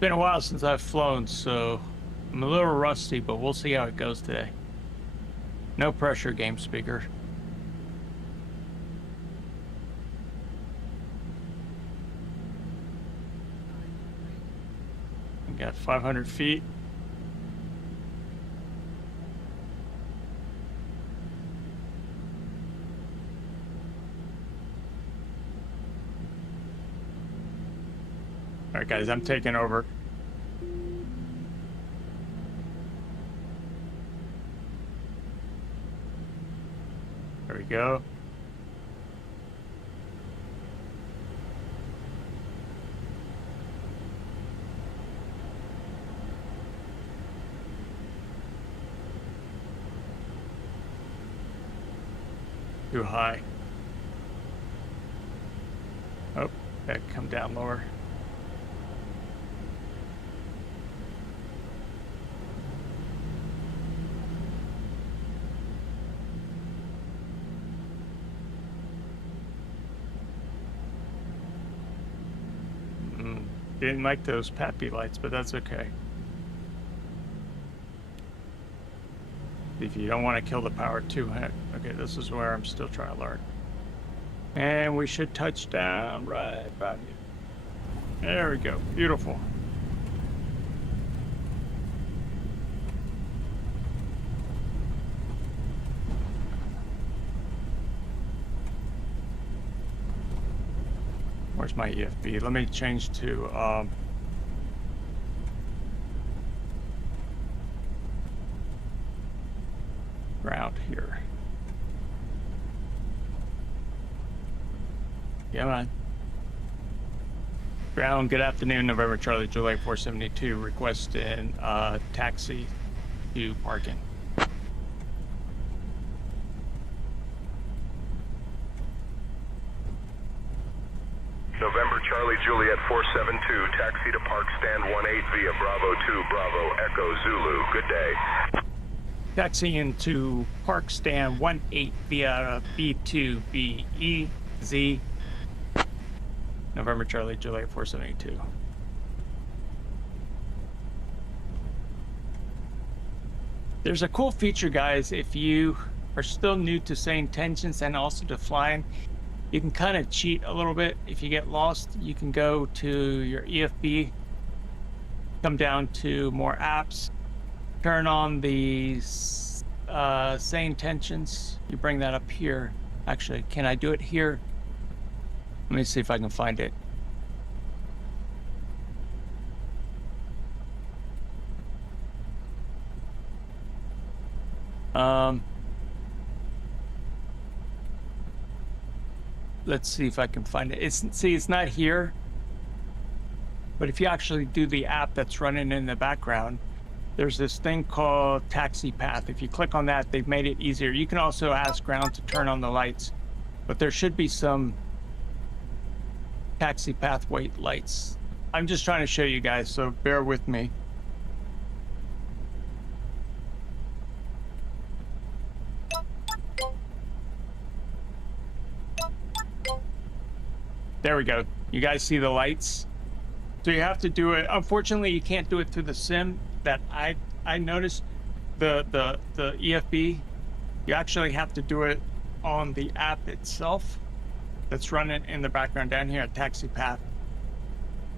Been a while since I've flown, so I'm a little rusty, but we'll see how it goes today. No pressure, game speaker. We got 500 feet. All right, guys, I'm taking over. There we go. Too high. Oh, that come down lower. Didn't like those pappy lights, but that's okay. If you don't want to kill the power too hard. Okay, this is where I'm still trying to learn. And we should touch down right about here. There we go. Beautiful. Where's my EFB? Let me change to ground here. Come on. Ground, good afternoon, November Charlie Juliet 472. Request in taxi to parking. November Charlie Juliet 472, taxi to Park Stand 18 via Bravo 2, Bravo Echo Zulu. Good day. Taxiing into Park Stand 18 via B2 BEZ. November Charlie Juliet 472. There's a cool feature, guys, if you are still new to saying tensions and also to flying. You can kind of cheat a little bit. If you get lost, you can go to your EFB, come down to more apps, turn on the saying tensions. You bring that up here. Actually, can I do it here? Let me see if I can find it. Let's see if I can find it. It's not here. But if you actually do the app that's running in the background, there's this thing called Taxi Path. If you click on that, they've made it easier. You can also ask ground to turn on the lights, but there should be some taxi pathway lights. I'm just trying to show you guys, so bear with me. There we go. You guys see the lights? So you have to do it. Unfortunately, you can't do it through the sim. That I noticed the EFB. You actually have to do it on the app itself that's running in the background down here at Taxi Path.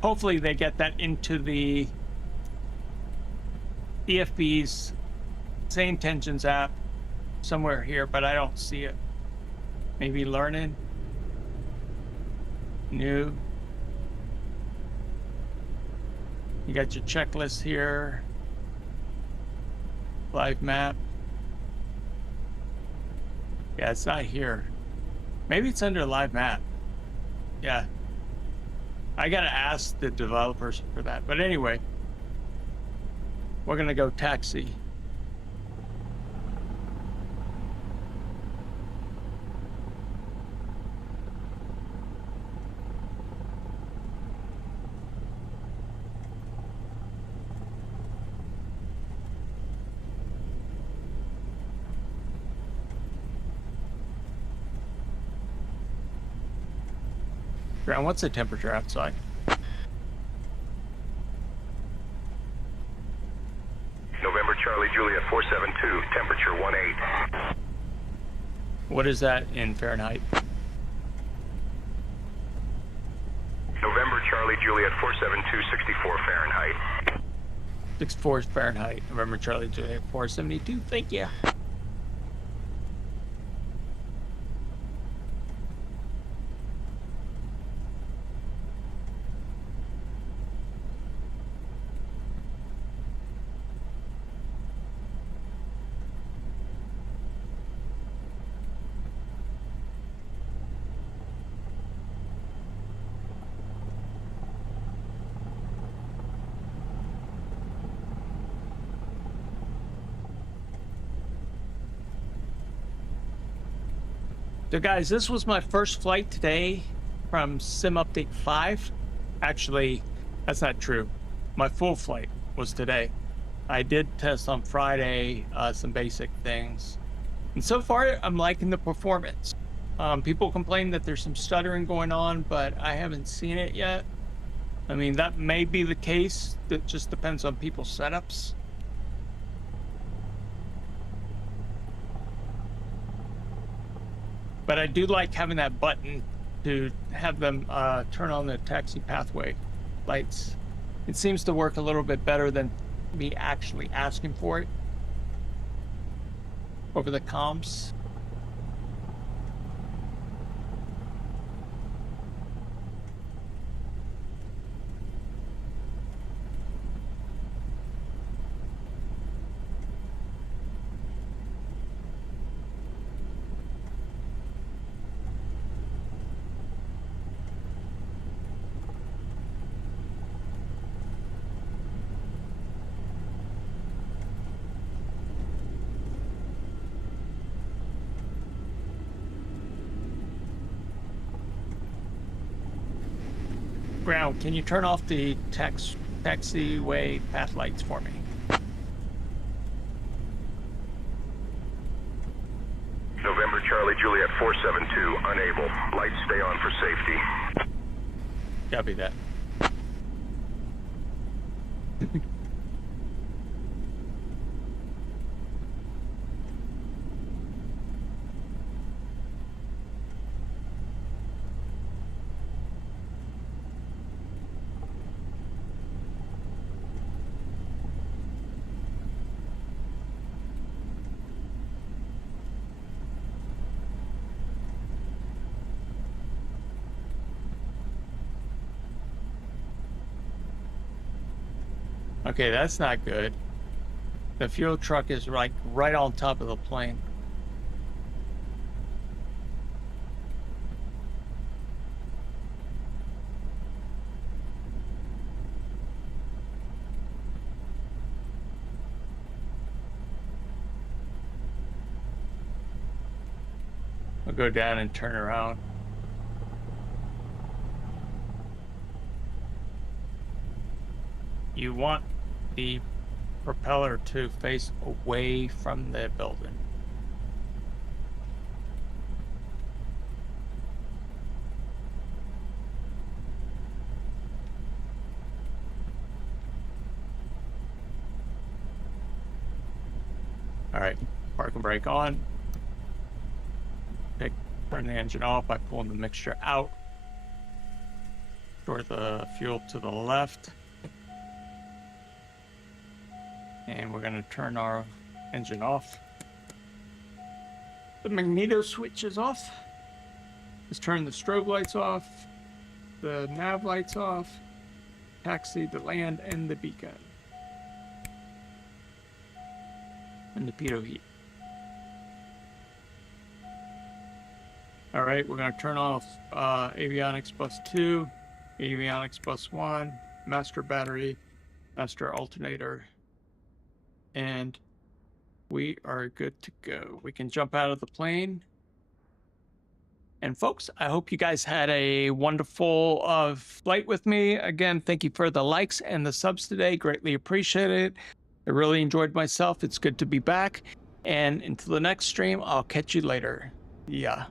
Hopefully they get that into the EFB's Same Tensions app somewhere here, but I don't see it. Maybe learning. New. You got your checklist here. Live map. Yeah, it's not here. Maybe it's under live map. Yeah. I gotta ask the developers for that. But anyway, we're gonna go taxi. Ground, what's the temperature outside? November Charlie Juliet 472, temperature 18. What is that in Fahrenheit? November Charlie Juliet 472, 64 Fahrenheit. 64 Fahrenheit. November Charlie Juliet 472. Thank you. So guys, this was my first flight today from Sim Update 5. Actually, that's not true. My full flight was today. I did test on Friday some basic things. And so far, I'm liking the performance. People complain that there's some stuttering going on, but I haven't seen it yet. I mean, that may be the case. It just depends on people's setups. But I do like having that button to have them turn on the taxi pathway lights. It seems to work a little bit better than me actually asking for it over the comms. ground, can you turn off the taxiway path lights for me? November Charlie Juliet 472, unable. Lights stay on for safety. Copy that. Okay, that's not good. The fuel truck is like right on top of the plane. I'll go down and turn around. You want the propeller to face away from the building. All right, park and brake on. Turn the engine off by pulling the mixture out. Store the fuel to the left. And we're going to turn our engine off. The magneto switch is off. Let's turn the strobe lights off, the nav lights off, taxi, the land, and the beacon. And the pitot heat. All right, we're going to turn off avionics bus 2, avionics bus 1, master battery, master alternator, and we are good to go. We can jump out of the plane. And folks, I hope you guys had a wonderful flight with me. Again, thank you for the likes and the subs today. Greatly appreciate it. I really enjoyed myself. It's good to be back. And until the next stream, I'll catch you later. Yeah.